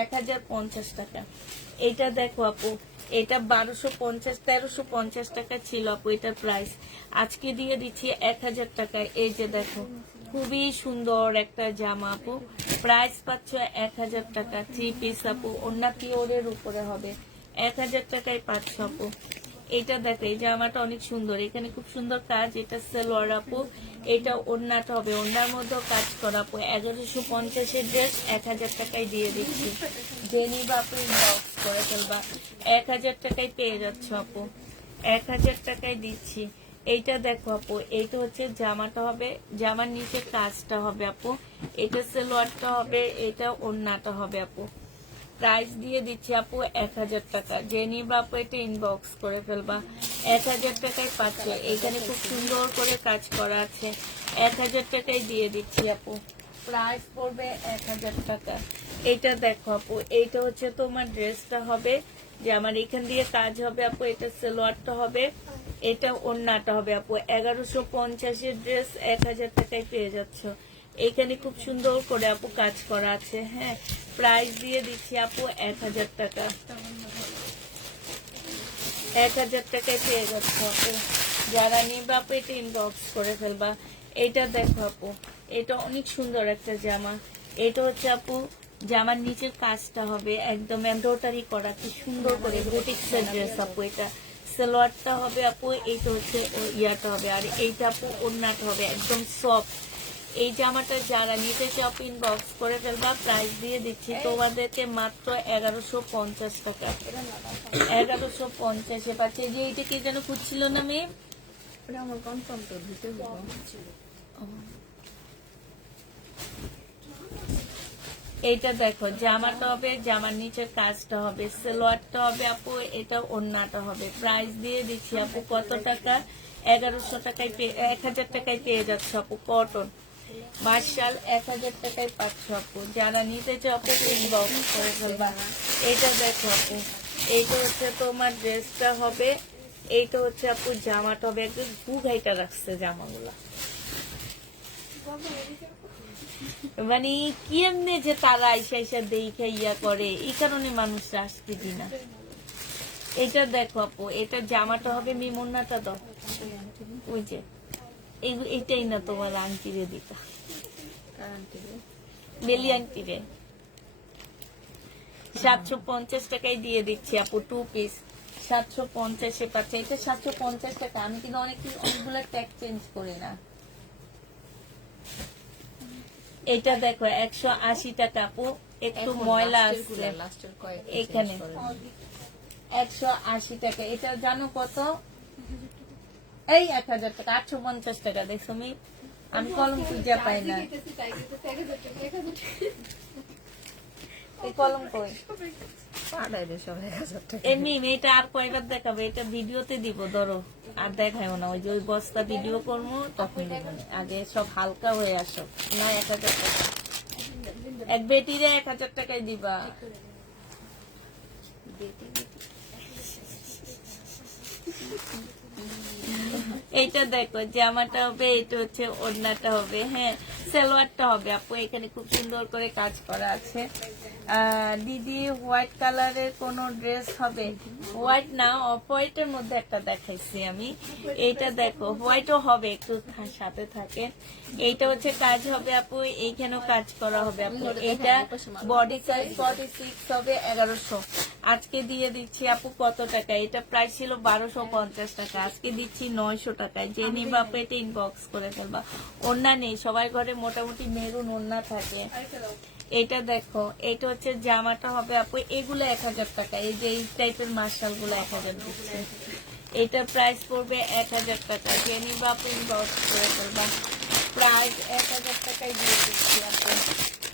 1050 টাকা। এটা দেখো আপু, এটা 1350 টাকা ছিল আপু এটার প্রাইস, আজকে দিয়ে দিচ্ছি 1000 টাকায়। এই যে দেখো, খুবই সুন্দর একটা জামা আপু, প্রাইস পাচ্ছ 1000 টাকা। 3 পিস আপু, ওড়না পিওরের উপরে হবে, 1000 টাকায় পাচ্ছ আপু। এটা দেখো, এই জামাটা অনেক সুন্দর, এখানে খুব সুন্দর কাজ। এটা সালোয়ার আপু, এটা ওড়নাটা হবে, ওড়নার মধ্যেও কাজ করা আপু। 1150-এর ড্রেস 1000 টাকায় দিয়ে দিচ্ছি। জেনি বাপু বক্স করে ফেলবা, 1000 টাকায় পেয়ে যাচ্ছ আপু, 1000 টাকায় দিচ্ছি। এইটা দেখো আপু, এইটা হচ্ছে জামাটা হবে, জামার নিচে কাজটা হবে আপু। এটা সালোয়ারটা হবে, এটা ওড়নাটা হবে আপু। প্রাইস দিয়ে দিচ্ছি আপু 1000 টাকা। জেনি বাপু এটা ইনবক্স করে ফেলবা, 1000 টাকায় পাচ্ছ। এখানে খুব সুন্দর করে কাজ করা আছে, 1000 টাকায় দিয়ে দিচ্ছি আপু। প্রাইস পড়বে 1000 টাকা। এটা দেখো আপু, এইটা হচ্ছে তোমার ড্রেসটা হবে, যে আমার এখান দিয়ে কাজ হবে আপু। এটা সালোয়ারটা হবে, এটা ওড়নাটা হবে আপু। 1150-এর ড্রেস 1000 টাকায় পেয়ে যাচ্ছ। এখানে খুব সুন্দর করে আপু কাজ করা আছে। হ্যাঁ, প্রাইস দিয়ে দিচ্ছি আপু 1000 টাকা। 1000 টাকায় পেয়ে যাচ্ছ আপু। যারা নিবে আপু এটা ইনবক্স করে ফেলবা। এটা দেখো আপু, এটা অনেক সুন্দর একটা জামা। এটা হচ্ছে আপু জামার নিচের কাজটা হবে একদম এমব্রয়ডারি করা, কি সুন্দর করে বুটিক্সের ড্রেস আপু। এটা সালোয়ারটা হবে আপু, এইটা হচ্ছে ইয়াটা হবে, আর এইটা আপু ওড়নাটা হবে একদম সফট। এই জামাটা যারা নিতে চাও ইনবক্স করে ফেলবা, প্রাইস দিয়ে দিচ্ছি তোমাদেরকে মাত্র 1150 টাকা। 1150 পাচ্ছে। যে এইটা কি যেন খুঁজছিল না মেয়ে, ওটা আমার কনফার্ম তো দিতে হবে। এইটা দেখো জামাটা হবে, জামার নিচের কাজটা হবে, সালোয়ারটা হবে আপু, এটা ওড়নাটা হবে। প্রাইস দিয়ে দিচ্ছি আপু কত টাকা? 1100 টাকায় 1000 টাকায় পেয়ে যাচ্ছে আপু। কটন মার্শাল 1000 টাকায় পাচ্ছ আপু। যারা নিতে চাও আপু ইনবক্স করে ফেলবা। এইটা দেখো আপু, এইটা হচ্ছে তোমার ড্রেসটা হবে, এইটা হচ্ছে আপু জামাটা হবে। একদম ঘুঘাইটা রাখছে জামাগুলা, মানে কি এমনি যে তারা আইসা আইসা দেখে ইয়া করে, এই কারণে মানুষরা আসতে দিনা। এটা দেখো আপু, এটা জামাটা হবে, মিমুন্নাটা দাও, ওই যে এইটাই না তোমার আন্টিরে দিতা, বেলি আন্টিরে। 750 টাকায় দিয়ে দিচ্ছি আপু, 2 পিস 750 পাচ্ছে। এটা 750 টাকা। আমি কিন্তু অনেকগুলো ট্যাগ চেঞ্জ করি না। এটা দেখো 180 টাকা আপু, একটু ময়লা আসছে এখানে। 180 টাকা। এটা জানো কত? এই 1000 টাকা। 850 টাকা। দেখছো আমি কলম খুঁজে পাই না। এই কলম কই? এমনি এটা আর কয়বার দেখাবে? এটা ভিডিওতে দিব, ধরো আর দেখাবো না। ওই যে ওই বস্তা ভিডিও করবো তখন দেবো। আগে সব হালকা হয়ে আসো না। 1000 টাকা এক বেটিরে 1000 টাকায় দিবা। এইটা দেখো জামাটা হবে, এটা হচ্ছে ওড়নাটা হবে, হ্যাঁ সালোয়ারটা হবে আপু। এখানে খুব সুন্দর করে কাজ করা আছে। দিদি হোয়াইট কালারের কোন ড্রেস হবে? হোয়াইট না, অফ হোয়াইটের মধ্যে একটা দেখাইছি আমি। এইটা দেখো হোয়াইটও হবে, একটু সাথে থাকে। এইটা হচ্ছে কাজ হবে আপু, এইখানেও কাজ করা হবে আপু। এইটা বডি সাইজ 46 হবে, 1100। আজকে দিয়ে দিচ্ছি আপু কত টাকা? এটা প্রাইস ছিল 1250 টাকা, আজকে দিচ্ছি 900 টাকায়। যে নিবা আপু এটা ইনবক্স করে ফেলবা। ওড়না নেই, সবার ঘরে মোটামুটি মেরুন ওড়না থাকে। এটা দেখো, এটা হচ্ছে জামাটা হবে আপু, এগুলো 1000 টাকা। এই যে এই টাইপের মার্শাল গুলো 1000 দিচ্ছে। এটা প্রাইস পড়বে 1000 টাকা। যে নিবা আপু ইনবক্স করে ফেলবা। প্রাইস 1000 টাকায় দিয়ে দিচ্ছি আপু।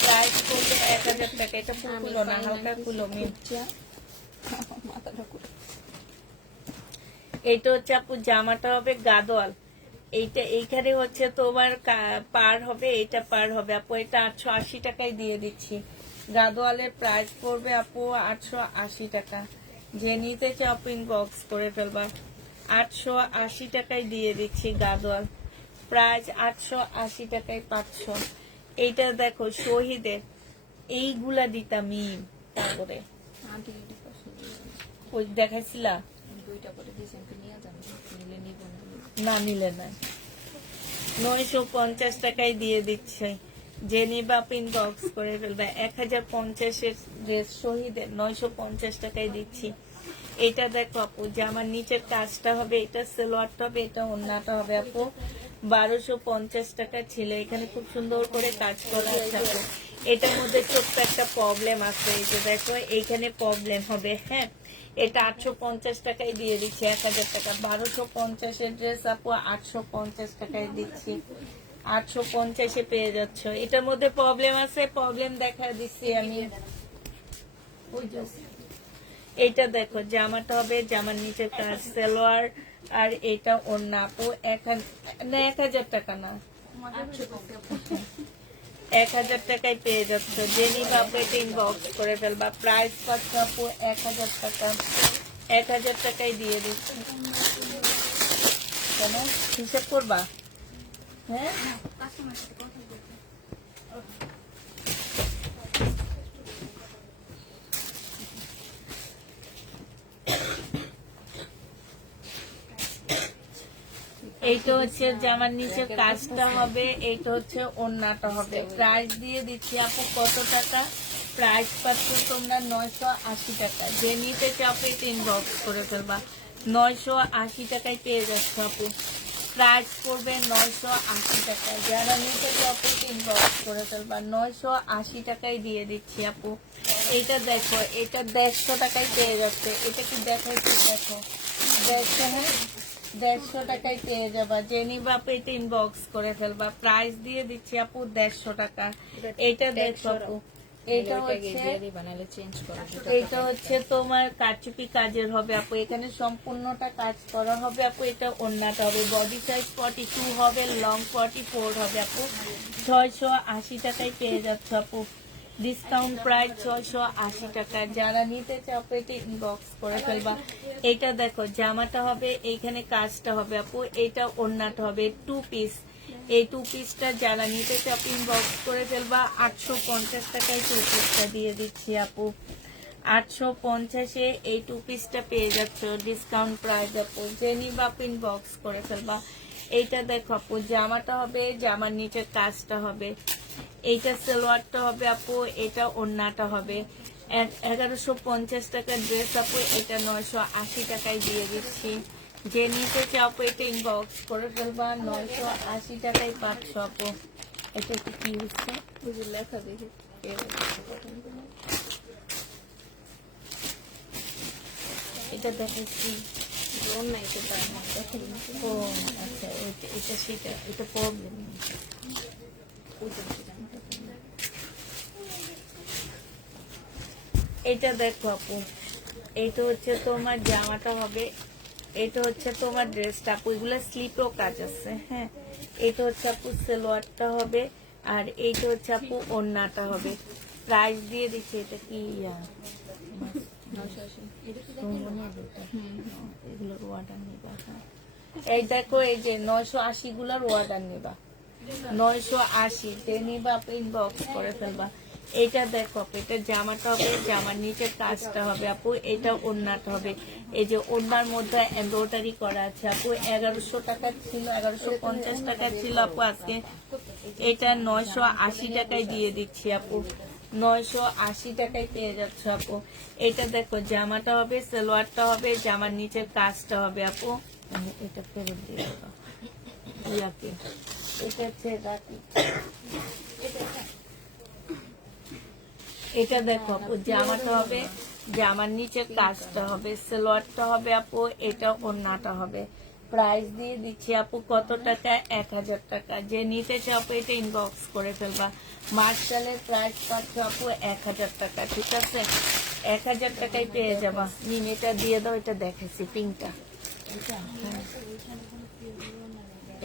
প্রাইস পড়বে 1000 টাকা। এটা ফুল না, হালকা ফুলো মির্চা। এইটা হচ্ছে আপু জামাটা হবে গাদোয়াল। এইটা এইখানে হচ্ছে তোমার পার হবে, এটা পার হবে আপু। এটা 880 টাকায় দিয়ে দিচ্ছি। গাদোয়ালের প্রাইস পড়বে আপু 880 টাকা। যে নিতে চাও আপু ইনবক্স করে ফেলবা। 880 টাকায় দিয়ে দিচ্ছি গাদোয়াল। প্রাইস 880 টাকায় পাচ্ছ। এইটা দেখো শহীদের, এইগুলা দিতাম তারপরে ওই দেখাইছিলা না, নিলে না। 950 টাকায় দিয়ে দিচ্ছে। যে নিবা ইনবক্স করে ফেলবে। 1050 ড্রেস শহীদের 950 টাকায় দিচ্ছি। এটা দেখো আপু, জামার নিচের কাজটা হবে, এটা সালোয়ারটা হবে, এটা ওড়নাটা হবে আপু। 1250 টাকা ছিল। এখানে খুব সুন্দর করে কাজ করা আছে আপু। এটার মধ্যে ছোট্ট একটা প্রবলেম আছে, এই যে দেখো এইখানে প্রবলেম হবে, হ্যাঁ। এটা 850 টাকায় দিয়ে দিচ্ছি, 1000 টাকা। 1250 ড্রেস আপু 850 টাকায় দিচ্ছি। 850 পেয়ে যাচ্ছ। এটার মধ্যে প্রবলেম আছে, প্রবলেম দেখা দিচ্ছি আমি। এইটা দেখো জামাটা হবে, জামার নিচের কাজ সালোয়ার, আর এটা ওড়না আপু। 1000 টাকা না, 1000 টাকায় পেয়ে যাচ্ছ। যে নিবা আপু এটা ইনবক্স করে ফেলবা। প্রাইস পাচ্ছ আপু 1000 টাকা। 1000 টাকায় দিয়ে দিচ্ছি। কেন হিসাব করবা? হ্যাঁ এইটা হচ্ছে জামার নিচে কাজটা হবে, এইটা হচ্ছে ওড়নাটা হবে। প্রাইস দিয়ে দিচ্ছি আপু কত টাকা? প্রাইস পাচ্ছ তোমরা 980 টাকা। যে নিতে চাও এটা ইনবক্স করে ফেলবা। 980 টাকায় পেয়ে যাচ্ছ আপু। প্রাইস পড়বে 980 টাকা। যারা নিতে আপু ইনবক্স করে ফেলবা, 980 টাকায় দিয়ে দিচ্ছি আপু। এটা দেখো, এটা 150 টাকায় পেয়ে যাচ্ছে। এটা কি দেখাচ্ছি, দেখো 150, হ্যাঁ 150 টাকায় পেয়ে যাবা। জেনি বাপ এটা ইনবক্স করে ফেলবা, প্রাইস দিয়ে দিচ্ছি আপু 150 টাকা। এটা দেখো আপু, এটা হচ্ছে এটা হচ্ছে তোমার কারচুপি কাজের হবে আপু। এখানে সম্পূর্ণটা কাজ করা হবে আপু। এটা ওড়নাটা হবে, বডি সাইজ 42 হবে, লং 44 হবে আপু। 680 টাকায় পেয়ে যাচ্ছে আপু। ডিসকাউন্ট প্রাইস 680 টাকা। যারা নিতে চাও এটা ইনবক্স করে ফেলবা। এটা দেখো জামাটা হবে, এইখানে কাজটা হবে আপু। এটা ওড়নাটা হবে 2 পিস। এই 2 পিসটা যারা নিতে চাও ইনবক্স করে ফেলবা। 850 টাকায় 2 পিসটা দিয়ে দিচ্ছি আপু। 850-এ এই 2 পিসটা পেয়ে যাচ্ছ, ডিসকাউন্ট প্রাইস আপু। জেনি বাপ ইনবক্স করে ফেলবা। এইটা দেখো আপু, জামাটা হবে, জামার নিচে কাজটা হবে। এইটা সালোয়ারটা হবে আপু, এটা ওড়নাটা হবে। 1150 টাকার ড্রেস আপু, এটা 980 টাকায় দিয়ে দিচ্ছি। যে নিতে চাও এটা ইনবক্স করে ফেলবা। 980 টাকায় পাচ্ছ আপু। এটা কি হচ্ছে লেখা দেখে এটা দেখাচ্ছি। নাই তো তার দেখে ও আচ্ছা, এটা সেটা, এটা প্রবলেম। এটা দেখো আপু, এটা হচ্ছে তোমার জামাটা হবে, এটা হচ্ছে তোমার ড্রেসটা আপু। এগুলো স্লিপেও কাজ আছে, হ্যাঁ। এটা হচ্ছে আপু সালোয়ারটা হবে, আর এইটা হচ্ছে আপু ওড়নাটা হবে। প্রাইস দিয়ে দিচ্ছি। এটা কি এগুলোর অর্ডার নিবা, হ্যাঁ। এই দেখো, এই যে 980 গুলার অর্ডার নিবা। 980 তে নিবা আপু, ইনবক্স করে ফেলবা। এটা দেখো আপু, এটা জামাটা হবে, জামার নিচের কাজটা হবে আপু। এটা ওড়নাটা হবে। এই যে ওড়নার মধ্যে এমব্রয়ডারি করা আছে আপু। 1100 টাকা ছিল, 1150 টাকা ছিল আপু। আজকে এটা 980 টাকায় দিয়ে দিচ্ছি আপু। 980 টাকায় পেয়ে যাচ্ছে আপু। এটা দেখো জামাটা হবে, সালোয়ারটা হবে, জামার নিচের কাজটা হবে আপু। এটা ফেরত দিয়ে দেবো ইয়াকে। এটা হচ্ছে রাখি। এটা দেখো আপু, জামাটা হবে, জামার নিচে কাজটা হবে, সালোয়ারটা হবে আপু। এটা ওড়নাটা হবে। প্রাইস দিয়ে দিচ্ছি আপু কত টাকা? 1000 টাকা। যে নিতে চাও আপু এটা ইনবক্স করে ফেলবা। মার্শালের প্রাইস পাচ্ছ আপু 1000 টাকা, ঠিক আছে? 1000 টাকায় পেয়ে যাবা। নিন, এটা দিয়ে দাও। এটা দেখাইছি পিঙ্কটা,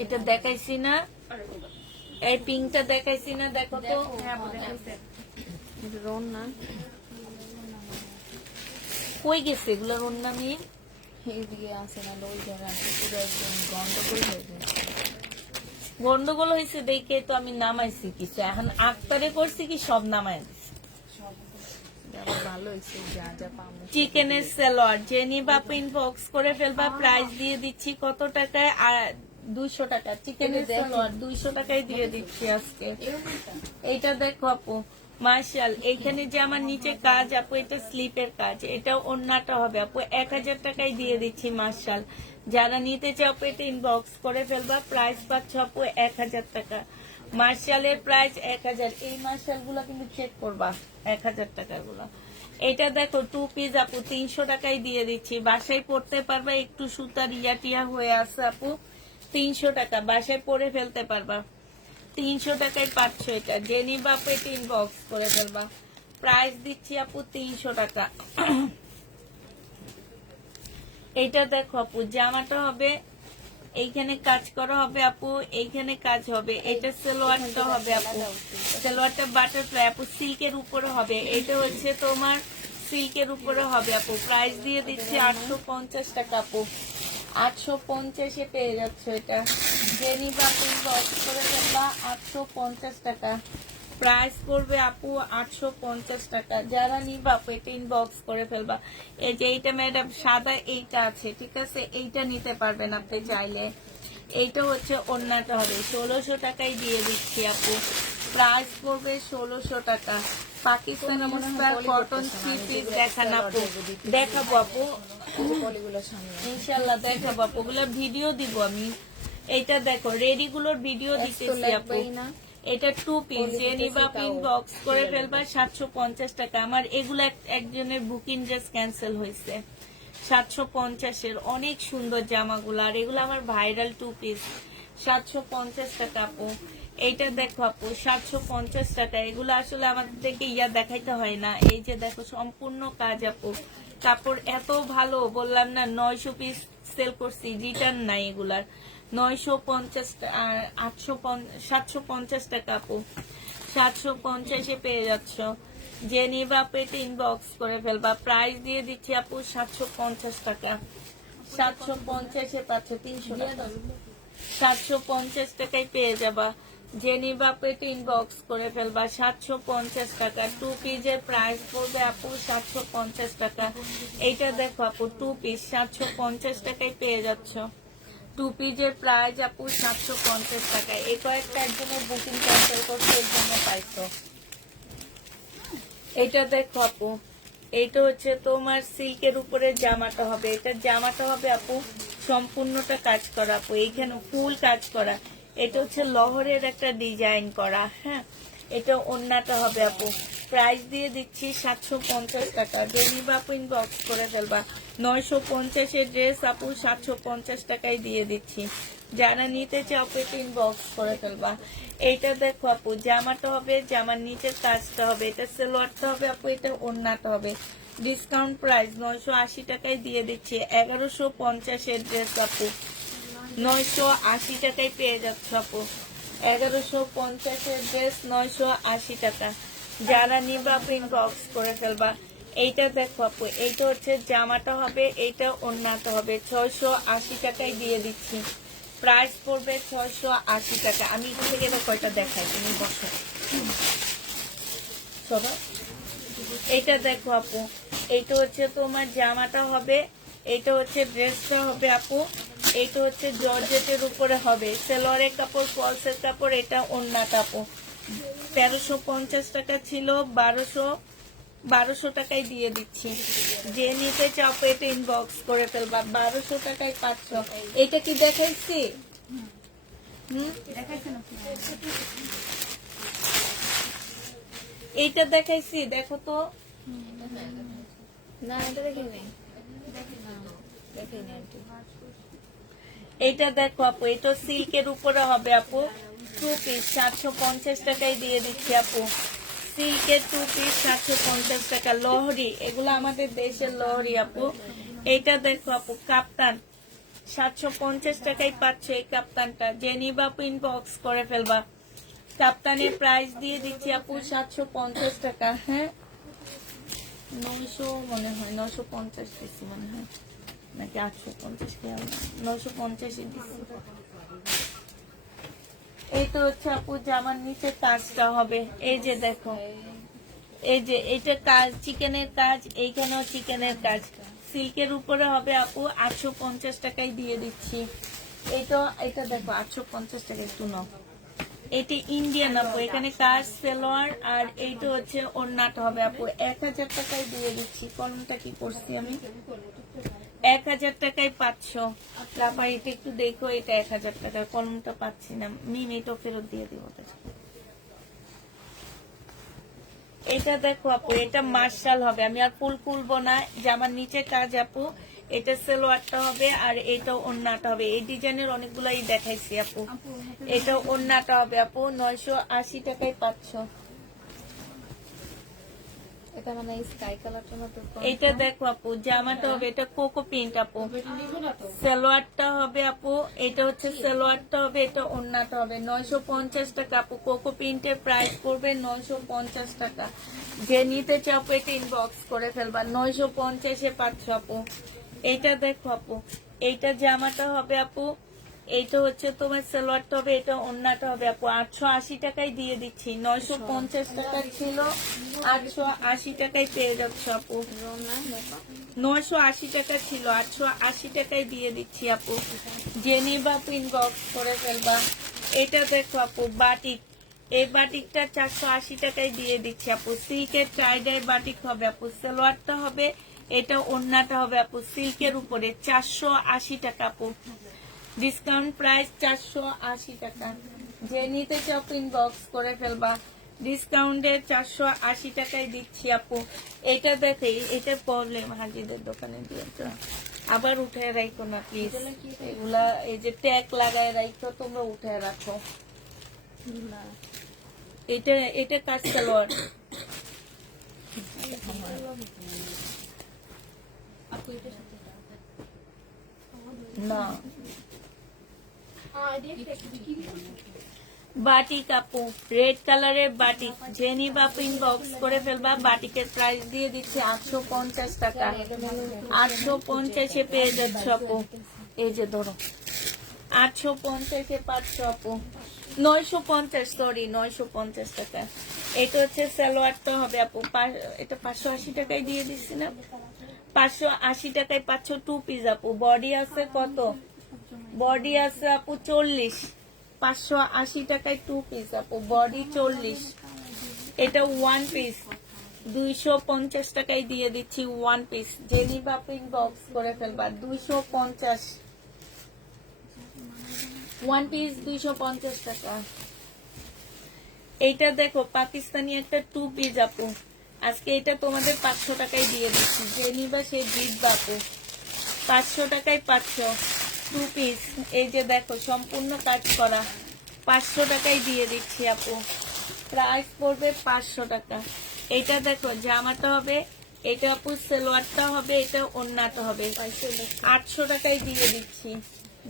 এটা দেখাইছি না? এই পিঙ্কটা দেখাইছি না? দেখো তো। রোন না কই গেছে এগুলোর ওড়না? মিন এইদিকে আছে না, ওই জায়গা আছে, পুরো একদম গন্ডগোল হয়ে গেছে। গন্ডগোল হয়েছে দেখে তো আমি নামাইছি কিছু। এখন আক্তারে করছি কি সব নামাই দিছি। আবার ভালো হয়েছে, যা যা পাবো। চিকেনের সালোয়ার জেনি বাপ ইনবক্স করে ফেলবা। প্রাইস দিয়ে দিচ্ছি কত টাকায়? 200 টাকা। চিকেনের সালোয়ার 200 টাকায় দিয়ে দিচ্ছি আজকে। এইটা দেখো আপু, মার্শাল। এইখানে যে আমার নিচে কাজ আপু, এটা স্লিপের কাজ। এটা ওড়নাটা হবে আপু। 1000 টাকায় দিয়ে দিচ্ছি মার্শাল। যারা নিতে চাও এটা ইনবক্স করে ফেলবা। প্রাইস পাচ্ছ আপু 1000 টাকা। মার্শালের প্রাইস 1000। এই মার্শাল গুলা কিন্তু চেক করবা, 1000 টাকার গুলা। এটা দেখো 2 পিস আপু, 300 টাকায় দিয়ে দিচ্ছি। বাসায় পড়তে পারবা, একটু সুতার ইয়াটিয়া হয়ে আছে আপু। 300 টাকা, বাসায় পরে ফেলতে পারবা। 300 টাকায় পাচ্ছ এটা। জেনি বাপ এটা ইনবক্স করে ফেলবা। প্রাইস দিচ্ছি আপু 300 টাকা। এইটা দেখো আপু, জামাটা হবে, এইখানে কাজ করা হবে আপু, এইখানে কাজ হবে। এটা সালোয়ারটা হবে আপু। সালোয়ারটা বাটারফ্লাই আপু, সিল্কের উপরে হবে। এটা হচ্ছে তোমার সিল্কের উপরে হবে আপু। প্রাইস দিয়ে দিচ্ছি 850 টাকা আপু। 850-এ পেয়ে যাচ্ছে এটা। জেনি বাপ ইনবক্স করে ফেলবা। 850 টাকা প্রাইস পড়বে আপু। 850 টাকা। যারা নিবা আপু এটা ইনবক্স করে ফেলবা। এই যে এইটা ম্যাডাম সাদা এইটা আছে, ঠিক আছে? এইটা নিতে পারবেন আপনি চাইলে। এইটা হচ্ছে ওড়নাটা হবে। 1600 টাকায় দিয়ে দিচ্ছি আপু। প্রাইস পড়বে 1600 টাকা। পাকিস্তান কটন থ্রি পিস দেখান আপু। দেখাবো আপু, পলিগুলো সামনে ইনশাল্লাহ দেখাবো আপু। ওগুলো ভিডিও দিব আমি। এইটা দেখো রেডি গুলোর ভিডিও তো দিতেছি আপু। লাগবেই না। এটা 2 পিস যে নিবা পিন বক্স করে ফেলবা 750 টাকা। আমার এগুলো একজনের বুকিং ড্রেস ক্যান্সেল হয়েছে 750 এর, অনেক সুন্দর জামাগুলো, আর এগুলো আমার ভাইরাল 2 পিস 750 টাকা আপু। এইটা দেখো আপু 750 টাকা। এগুলো আসলে আমাদের থেকে দেখাইতে হয় না। এই যে দেখো সম্পূর্ণ কাজ আপু, কাপড় এত ভালো, বললাম না 900 পিস সেল করছি, রিটার্ন নাই এগুলার। 950 750 টাকা আপু, 750 পেয়ে যাচ্ছ। যে নিবা পেটে ইনবক্স করে ফেলবা। প্রাইস দিয়ে দিচ্ছি আপু 750 টাকা। 750 পাচ্ছ 300 টাকা, 750 টাকায় পেয়ে যাবা। যে নিবা পেটে ইনবক্স করে ফেলবা 750 টাকা। 2 পিসের প্রাইস পড়বে আপু 750 টাকা। এইটা দেখো আপু 2 পিস 750 টাকায় পেয়ে যাচ্ছ। 2 পিসের প্রাইস আপু 750 টাকা। এই কয়েকটা একজনের বুকিং ক্যান্সেল করতে এর জন্য পাইছো। এটা দেখো আপু, এইটা হচ্ছে তোমার সিল্কের উপরে জামাটা হবে। এটা জামাটা হবে আপু সম্পূর্ণটা কাজ করা আপু, এইখানে ফুল কাজ করা। এটা হচ্ছে লহরের একটা ডিজাইন করা। হ্যাঁ, এটা ওন্নাটা হবে আপু। প্রাইস দিয়ে দিচ্ছি 750 টাকা। ডেনিবা আপু ইনবক্স করে ফেলবা। 950 এর ড্রেস আপু 750 টাকায় দিয়ে দিচ্ছি। যারা নিতে চাও পেটে ইনবক্স করে ফেলবা। এইটা দেখো আপু জামাটা হবে, জামার নিচের কাজটা হবে, এটা সেলোয়ারটা হবে আপু, এটা ওন্নাটা হবে। ডিসকাউন্ট প্রাইস 980 টাকায় দিয়ে দিচ্ছি। 1150 এর ড্রেস আপু 980 টাকায় পেয়ে যাচ্ছ আপু। 1150 এর ড্রেস 980 টাকা। যারা নিবা ইনবক্স করে ফেলবা। এইটা দেখো আপু, এইটা হচ্ছে জামাটা হবে, এইটা ওন্নাটা হবে। 680 টাকায় দিয়ে দিচ্ছি। প্রাইস পড়বে 680 টাকা। আমি এখান থেকে এবার কয়টা দেখাই, তুমি বসো সবাই। এইটা দেখো আপু, এইটা হচ্ছে তোমার জামাটা হবে, এইটা হচ্ছে ড্রেসটা হবে আপু। এইটা হচ্ছে জর্জেটের উপরে হবে, সেলোয়ারের কাপড়, ফলসের কাপড়, এটা ওন্নাটা আপু। 1350 টাকা ছিল, 1200 টাকায় দিয়ে দিচ্ছি। যে নিতে চাও পেটে ইনবক্স করে ফেলবা। 1200 টাকায় পাচ্ছ। এটা কি দেখাইছি? এইটা দেখাইছি, দেখো তো। না এটা দেখি নাই, দেখি নাই আন্টি। এইটা দেখো আপু, এটা সিল্কের উপরে হবে আপু। 2 পিস 750 টাকায় দিয়ে দিচ্ছি আপু। সিল্কের 2 পিস 750 টাকা। লহরি, এগুলো আমাদের দেশের লহরি আপু। এইটা দেখো আপু কাপ্তান, 750 টাকায় পাচ্ছ এই কাপ্তানটা। যে নিবা আপু ইনবক্স করে ফেলবা। কাপ্তানের প্রাইস দিয়ে দিচ্ছি আপু 750 টাকা। হ্যাঁ, 900 মনে হয়, 950 দিচ্ছি মনে হয়, নাকি 850, 950 দিচ্ছি। এই তো হচ্ছে আপু জামার নিচে কাজটা হবে। এই যে দেখো, এই যে এইটা কাজ, চিকেনের কাজ, এইখানেও চিকেনের কাজ। সিল্কের উপরে হবে আপু 850 টাকায় দিয়ে দিচ্ছি। এটা দেখো 850 টাকা, একটু নাও। এটি ইন্ডিয়ান আপু, এখানে কাজ, সেলোয়ার, আর এইটা হচ্ছে ওন্নাটা হবে আপু। 1000 টাকায় দিয়ে দিচ্ছি। কলমটা কি করছি আমি? 1000 টাকায় পাচ্ছ। লাফা এটা একটু দেখো, এটা 1000 টাকা। কলমটা পাচ্ছি না, মিম এটা ফেরত দিয়ে দিব। এটা দেখো আপু, এটা মার্শাল হবে। আমি আর ফুল খুলবো না, জামার নিচে কাজ আপু। এটা সেলোয়ারটা হবে, আর এটা ওন্নাটা হবে। এই ডিজাইনের অনেকগুলাই দেখাইছি আপু। এটা ওন্নাটা হবে আপু। 980 টাকায় পাচ্ছ। এটা মানে স্কাই কালারটার মতো। এইটা দেখো আপু জামাটা হবে, এটা কোকো প্রিন্ট আপু। সালোয়ারটা হবে আপু, এটা হচ্ছে সালোয়ারটা হবে, এটা ওন্নাটা হবে। 950 টাকা আপু। কোকো প্রিন্টের প্রাইস পড়বে 950 টাকা। যে নিতে চাও এটা ইনবক্স করে ফেলবা। 950 পাচ্ছ আপু। এইটা দেখো আপু, এইটা জামাটা হবে আপু। এইটা হচ্ছে তোমার সালোয়ারটা হবে, এটা ওন্নাটা হবে আপু। 880 টাকায় দিয়ে দিচ্ছি। 950 টাকা ছিল, 880 টাকায় পেয়ে যাচ্ছ আপু। 980 টাকা ছিল, 880 টাকায় দিয়ে দিচ্ছি আপু। যে নিবা আপু ইনবক্স করে ফেলবা। এটা দেখো আপু বাটিক, এই বাটিকটা 480 টাকায় দিয়ে দিচ্ছি আপু। সিল্কের টাইডাই বাটিক হবে আপু। সালোয়ারটা হবে, এটা ওন্নাটা হবে আপু। সিল্কের উপরে 480 টাকা আপু। ডিসকাউন্ট প্রাইস 480 টাকা। যে নিতে চাও ইনবক্স করে ফেলবা। ডিসকাউন্টে 480 টাকায় দিচ্ছি আপু। এটা দেখে এটার প্রবলেম হাজিদের দোকানে দিয়েছ, আবার উঠে রাখো না প্লিজ। এগুলা এই যে ট্যাগ লাগায় রাখো, তোমরা উঠে রাখো। না এটা এটা কাজ সালোয়ার না, বাটিক আপু, রেড কালারের বাটিক। জেনি বাপু ইনবক্স করে ফেলবা। বাটিকের প্রাইস দিয়ে দিচ্ছি 850 টাকা। 850-এ পেয়ে যাচ্ছ আপু। এই যে ধরো 850-এ পাচ্ছ আপু। 950, সরি 950 টাকা। এটা হচ্ছে সালোয়ারটা হবে আপু। এটা 580 টাকায় দিয়ে দিচ্ছি না? 580 টাকায় পাচ্ছ 2 পিস আপু। বডি আছে কত? বডি আছে আপু 40। 580 টাকায় 2 পিস আপু। বডি 40। এটা 1 পিস 250 টাকায় দিয়ে দিচ্ছি 1 পিস। জেনি বাপু ইনবক্স করে ফেলবা। 250 1 পিস 250 টাকা। এইটা দেখো পাকিস্তানি একটা 2 পিস আপু। আজকে এটা তোমাদের 500 টাকায় দিয়ে দিচ্ছি। যে নিবা সে জিতবা আপু। 500 টাকায় পাচ্ছ 2 পিস। এই যে দেখো সম্পূর্ণ কাজ করা। 500 টাকায় দিয়ে দিচ্ছি আপু। প্রাইস পড়বে 500 টাকা। এটা দেখো জামাটা হবে, এটা আপু সালোয়ারটা হবে, এটা ওড়নাটা হবে। 800 টাকায় দিয়ে দিচ্ছি।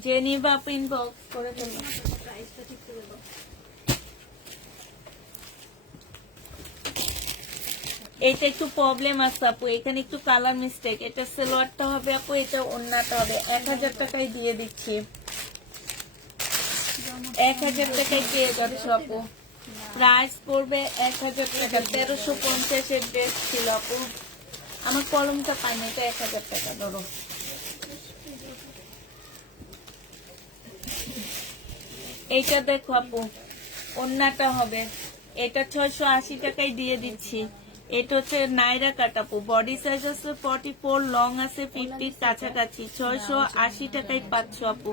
যে নিবা আপু ইনবক্স করে ফেলবো। এটা একটু প্রবলেম আছে আপু, এখানে একটু কালার মিস্টেক। এটা সালোয়ারটা হবে আপু, এটা ওড়নাটা হবে। 1000 টাকায় দিয়ে দিচ্ছি। 1000 টাকায় পেয়ে যাচ্ছ আপু। প্রাইস পড়বে 1000 টাকা। 1350-এর ড্রেস ছিল আপু। আমার কলমটা পাই না, এটা 1000 টাকা ধরো। এইটা দেখো আপু, ওড়নাটা হবে। এটা 680 টাকায় দিয়ে দিচ্ছি। এটা হচ্ছে নাইরা কাট আপু। বডি সাইজ আছে 44, লং আছে 50 কাছাকাছি। 680 টাকায় পাচ্ছ আপু।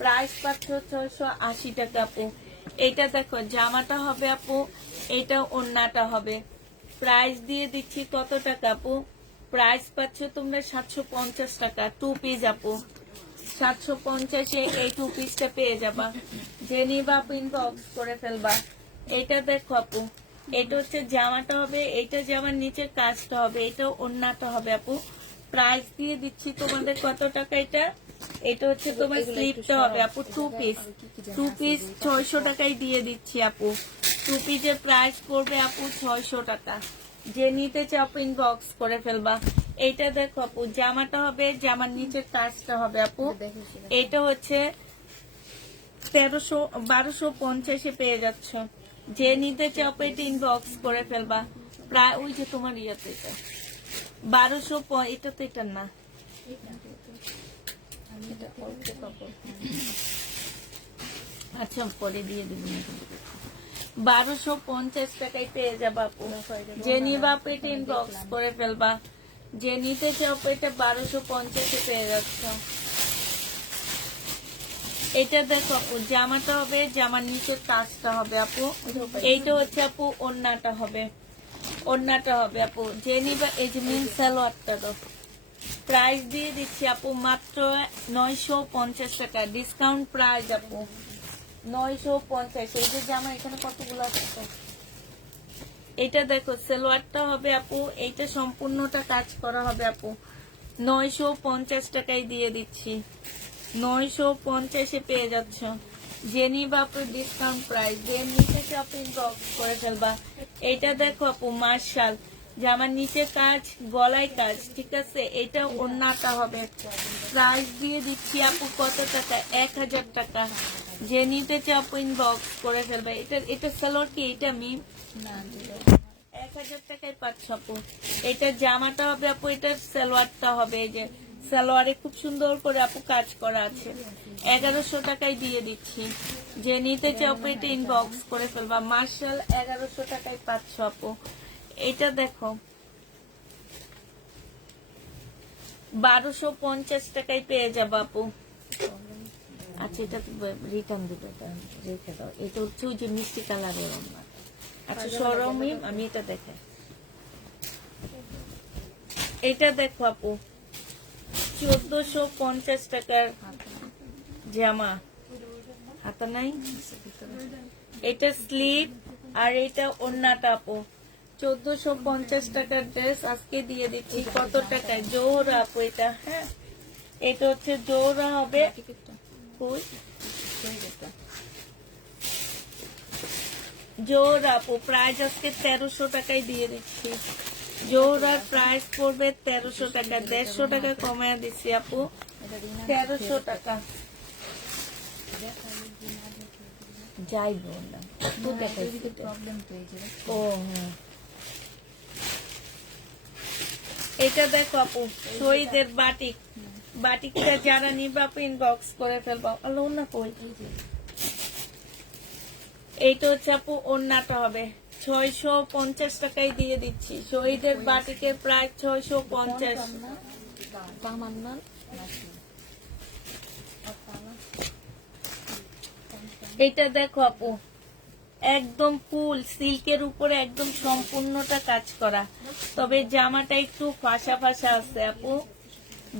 প্রাইস পাচ্ছ 680 টাকা আপু। এটা দেখো জামাটা হবে আপু, এটা ওড়নাটা হবে। প্রাইস দিয়ে দিচ্ছি কত টাকা আপু? প্রাইস পাচ্ছ তোমরা 750 টাকা। 2 পিস আপু। 750-এ এই 2 পিসটা পেয়ে যাবা। যে নিবা আপু ইনবক্স করে ফেলবা। এটা দেখো আপু, এটা হচ্ছে জামাটা হবে, এটা জামার নিচের কাজটা হবে, এটা ওড়নাটা হবে আপু। প্রাইস দিয়ে দিচ্ছি তোমাদের কত টাকা? এটা হচ্ছে তোমার স্লিপটা হবে আপু। 2 পিস 2 পিস 600 টাকায় দিয়ে দিচ্ছি আপু। 2 পিসের প্রাইস পড়বে আপু 600 টাকা। যে নিতে চাও আপু ইনবক্স করে ফেলবা। এইটা দেখো আপু, জামাটা হবে, জামার নিচের কাজটা হবে আপু। এটা হচ্ছে 1250-এ পেয়ে যাচ্ছ। যে নিতে চাও আপু এটা ইনবক্স করে ফেলবা। প্রায় ওই যে তোমার ইয়াতে এটা 1200, এটা তো এটা না, আচ্ছা পরে দিয়ে দেবো। 1250 টাকায় পেয়ে যাবা আপু। যে নিবা আপু এটা ইনবক্স করে ফেলবা। যে নিতে চাও আপু এটা 1250-এ পেয়ে যাচ্ছ। এটা দেখো আপু, জামাটা হবে, জামার নিচের কাজটা হবে আপু। এইটা হচ্ছে আপু ওড়নাটা হবে, ওড়নাটা হবে আপু। যে নিবা এই যে মিন সালোয়ারটা তো। প্রাইস দিয়ে দিচ্ছি আপু মাত্র 950 টাকা। ডিসকাউন্ট প্রাইস আপু 950। এই যে জামা এখানে কতগুলো আছে তো। এটা দেখো সালোয়ারটা হবে আপু, এইটা সম্পূর্ণটা কাজ করা হবে আপু। 950 টাকায় দিয়ে দিচ্ছি। 950-এ পেয়ে যাচ্ছ। যে নিবা আপু ডিসকাউন্ট প্রাইস। যে নিচে আপু ইনবক্স করে ফেলবা। এটা দেখো আপু মার্শাল, জামার নিচে কাজ, গলায় কাজ, ঠিক আছে। এটা ওড়নাটা হবে। প্রাইস দিয়ে দিচ্ছি আপু কত টাকা? 1000 টাকা। যে নিতে চাও আপু ইনবক্স করে ফেলবে। এটা সালোয়ার কি? এটা মিম 1000 টাকায় পাচ্ছ আপু। এটা জামাটা হবে আপু, এটা সালোয়ারটা হবে। এই যে সালোয়ারে খুব সুন্দর করে আপু কাজ করা আছে। 1100 টাকায় দিয়ে দিচ্ছি। যে নিতে চাও আপু এটা ইনবক্স করে ফেলবা। মার্শাল 1100 টাকায় পাচ্ছ আপু। এটা দেখো 1250 টাকায় পেয়ে যাবো আপু। আচ্ছা এটা রিটার্ন দিতে রেখে দাও। এটা হচ্ছে ওই যে মিষ্টি কালারের ওড়না। আচ্ছা সরমি আমি এটা দেখাই। এটা দেখো আপু 1450 টাকার জামা, হাতা নাই, এটা স্লিভ আর এটা ওড়নাটা আপু 1450 টাকার ড্রেস আজকে দিয়ে দিচ্ছি কত টাকায় জোড়া আপু এটা। হ্যাঁ এটা হচ্ছে জোড়া হবে কই? জোড়া আপু প্রাইস আজকে 1300 টাকায় দিয়ে দিচ্ছি। জোড়ার প্রাইস পড়বে 1300 টাকা, 150 টাকা কমায় দিচ্ছি আপু, 1300 টাকা। যাইব না তো দেখাই প্রবলেম তো এই যে ও হ্যাঁ। এটা দেখো আপু শহীদের বাটিক, বাটিকটা যারা নিবা আপু ইনবক্স করে ফেলবা। আল্লাহ না কই, এইটা হচ্ছে আপু ওড়নাটা হবে 650 টাকায় দিয়ে দিচ্ছি। শহীদের বাটিকের প্রায় 650। পামান্নান এটা দেখো আপু একদম ফুল সিল্কের উপরে একদম সম্পূর্ণটা কাজ করা, তবে জামাটা একটু ফাঁসা ফাঁসা আছে আপু,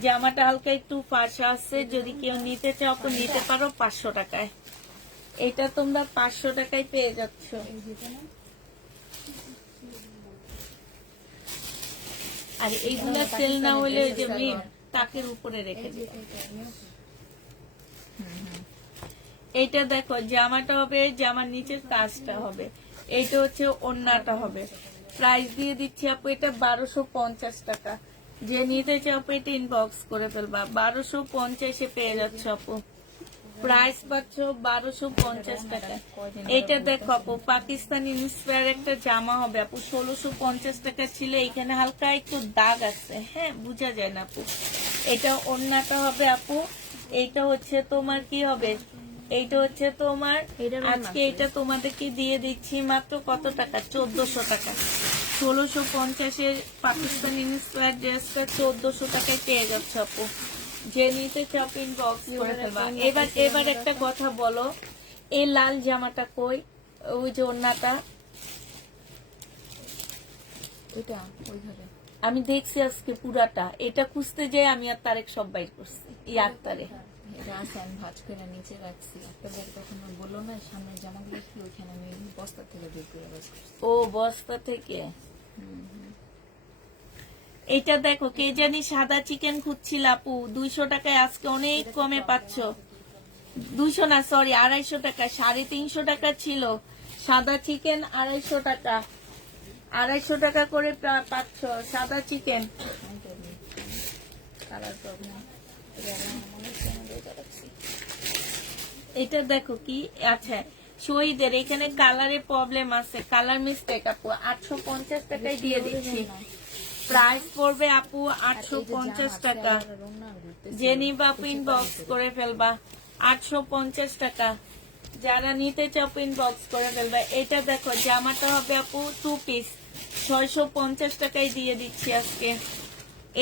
জামাটা হালকা একটু ফাঁসা আছে। যদি কেউ নিতে চাও তো নিতে পারো 500 টাকায়। এটা তোমরা 500 টাকায় পেয়ে যাচ্ছ। আর এইগুলা সেল না হলে ওই যে তাকের উপরে রেখে দিবে। এইটা দেখো জামাটা হবে, জামার নিচের কাজটা হবে, এইটা হচ্ছে ওড়নাটা হবে। প্রাইস দিয়ে দিচ্ছি আপু এটা 1250 টাকা। যে নিতে চাও আপু এটা ইনবক্স করে ফেলবা। 1250 পেয়ে যাচ্ছ আপু, প্রাইস পাচ্ছ 1250 টাকা। এইটা দেখো আপু পাকিস্তানি ইন্সপায়ার একটা জামা হবে আপু 1650 টাকা ছিল, এখানে হালকা একটু দাগ আছে, হ্যাঁ বোঝা যায় না আপু। এটা ওড়নাটা হবে আপু, এইটা হচ্ছে তোমার কি হবে, এইটা হচ্ছে তোমার আজকে এটা তোমাদেরকে দিয়ে দিচ্ছি মাত্র কত টাকা, 1400 টাকা। 1650 পাকিস্তানি ইন্সপায়ার ড্রেসটা 1400 টাকায় পেয়ে যাচ্ছে আপু। যে নিতে চাও ইনবক্স করে ফেলবা। এবার একটা কথা বলো, এই লাল জামাটা কই, ওই যে ওড়নাটা এটা ওইভাবে আমি দেখছি আজকে পুরাটা, এটা খুঁজতে যাই আমি আর তারেক সব বাইর করছি এই আক্তারে। এটা আছে, আমি ভাজ করে নিচে রাখছি। একটা বের কখনো বললো না সামনে জামাগুলো ছিল ওইখানে আমি বস্তা থেকে বের করে ভাজ করছি। ও বস্তা থেকে। এটা দেখো কে জানি সাদা চিকেন খুঁজছিল আপু 200 টাকায়, আজকে অনেক কমে পাচ্ছ। 200 না সরি 250 টাকা, 350 টাকা ছিল সাদা চিকেন, 250 টাকা, 250 টাকা করে পাচ্ছ সাদা চিকেন। কালার প্রবলেম এটা দেখো কি আচ্ছা শহীদের এখানে কালারের প্রবলেম আছে, কালার মিস্টেক আপু 850 টাকায় দিয়ে দিচ্ছি। প্রাইস পড়বে আপু 850 টাকা। যে নিবা আপু ইনবক্স করে ফেলবা 850 টাকা। যারা নিতে চাও ইনবক্স করে ফেলবা। এটা দেখো জামাটা হবে আপু 2 পিস 650 টাকায় দিয়ে দিচ্ছি আজকে।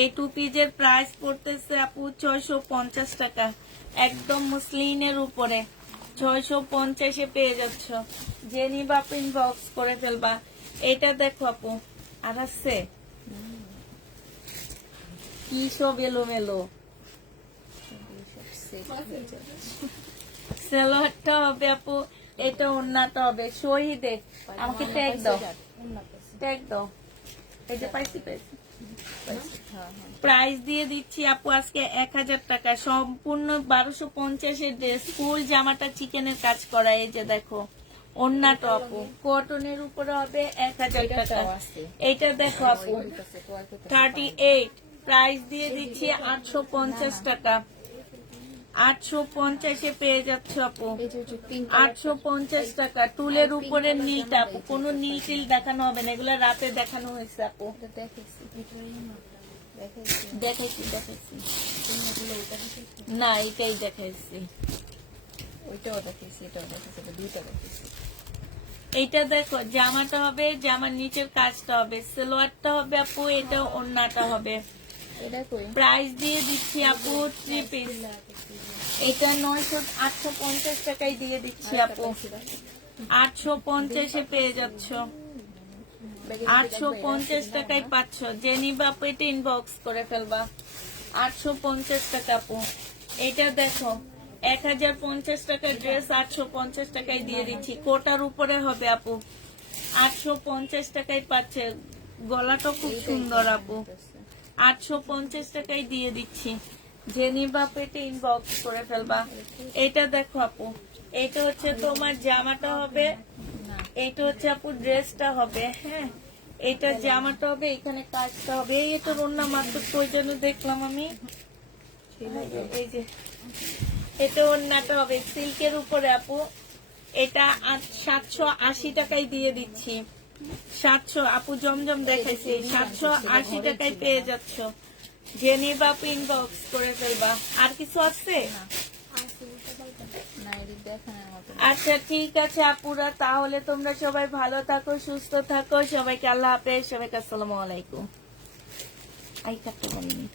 এই 2 পিসের প্রাইস পড়তেছে আপু 650 টাকা, একদম মুসলিনের উপরে 650 পেয়ে যাচ্ছ। যে নিবা আপু ইনবক্স করে ফেলবা। এটা দেখো আপু আর আছে কি সব এলোমেলো। সালোয়ারটা হবে আপু, এটা ওড়নাটা হবে শহীদে। আমাকে ট্যাগ দাও, ট্যাগ দাও। এই যে পাইছি পাইছি। প্রাইস দিয়ে দিচ্ছি আপু আজকে 1000 টাকা, সম্পূর্ণ 1250 ড্রেস, ফুল জামাটা চিকেনের কাজ করা। এই যে দেখো ওড়নাটা আপু কটনের উপরে হবে 1000 টাকা। এইটা দেখো আপু 38, প্রাইস দিয়ে দিচ্ছি 850 টাকা। 850 পেয়ে যাচ্ছে আপু, 850 টাকা। টুলের উপরে নীলটা আপু, কোনো নীল টিল দেখানো হবে না, এগুলা রাতে দেখানো হয়েছে আপু। দেখাইছি দেখাইছি না, এটাই দেখাইছি। ওইটাও দেখেছি, এটাও দেখেছি, দুইটা দেখেছি। এইটা দেখো জামাটা হবে, জামার নিচের কাজটা হবে, সালোয়ারটা হবে আপু, এটা ওড়নাটা হবে। এটা কই প্রাইস দিয়ে দিচ্ছি আপু 3 পিস এটা 850 টাকায় দিয়ে দিচ্ছি আপু। 850-এ পেয়ে যাচ্ছ, 850 টাকায় পাচ্ছ। যে নিবা পেটে ইনবক্স করে ফেলবা। 850 টাকা আপু। এটা দেখো 1050 টাকার ড্রেস 850 টাকায় দিয়ে দিচ্ছি। কোটার উপরে হবে আপু। 850 টাকায় পাচ্ছে। গলাটা খুব সুন্দর আপু। 850 টাকায় দিয়ে দিচ্ছি। যে নিবা পেটে ইনবক্স করে ফেলবা। এটা দেখো আপু, এটা হচ্ছে তোমার জামাটা হবে, এটা হচ্ছে আপু ড্রেসটা হবে। হ্যাঁ, এটা জামাটা হবে, এখানে কাজটা হবে। এই এটার অন্য মাত্র প্রয়োজনে দেখলাম আমি। এই যে এটা ওড়নাটা হবে সিল্কের উপরে আপু। এটা 780 টাকায় দিয়ে দিচ্ছি। 700 আপু জমজম দেখাইছি, 780 টাকায় পেয়ে যাচ্ছ। যে নিবা ইনবক্স করে ফেলবা। আর কিছু আছে? না এদিক দেখানোর মতো আচ্ছা ঠিক আছে আপুরা, তাহলে তোমরা সবাই ভালো থাকো, সুস্থ থাকো। সবাইকে আল্লাহ হাফেজ, সবাইকে আসসালামু আলাইকুম। আই কাটতে পারিনি।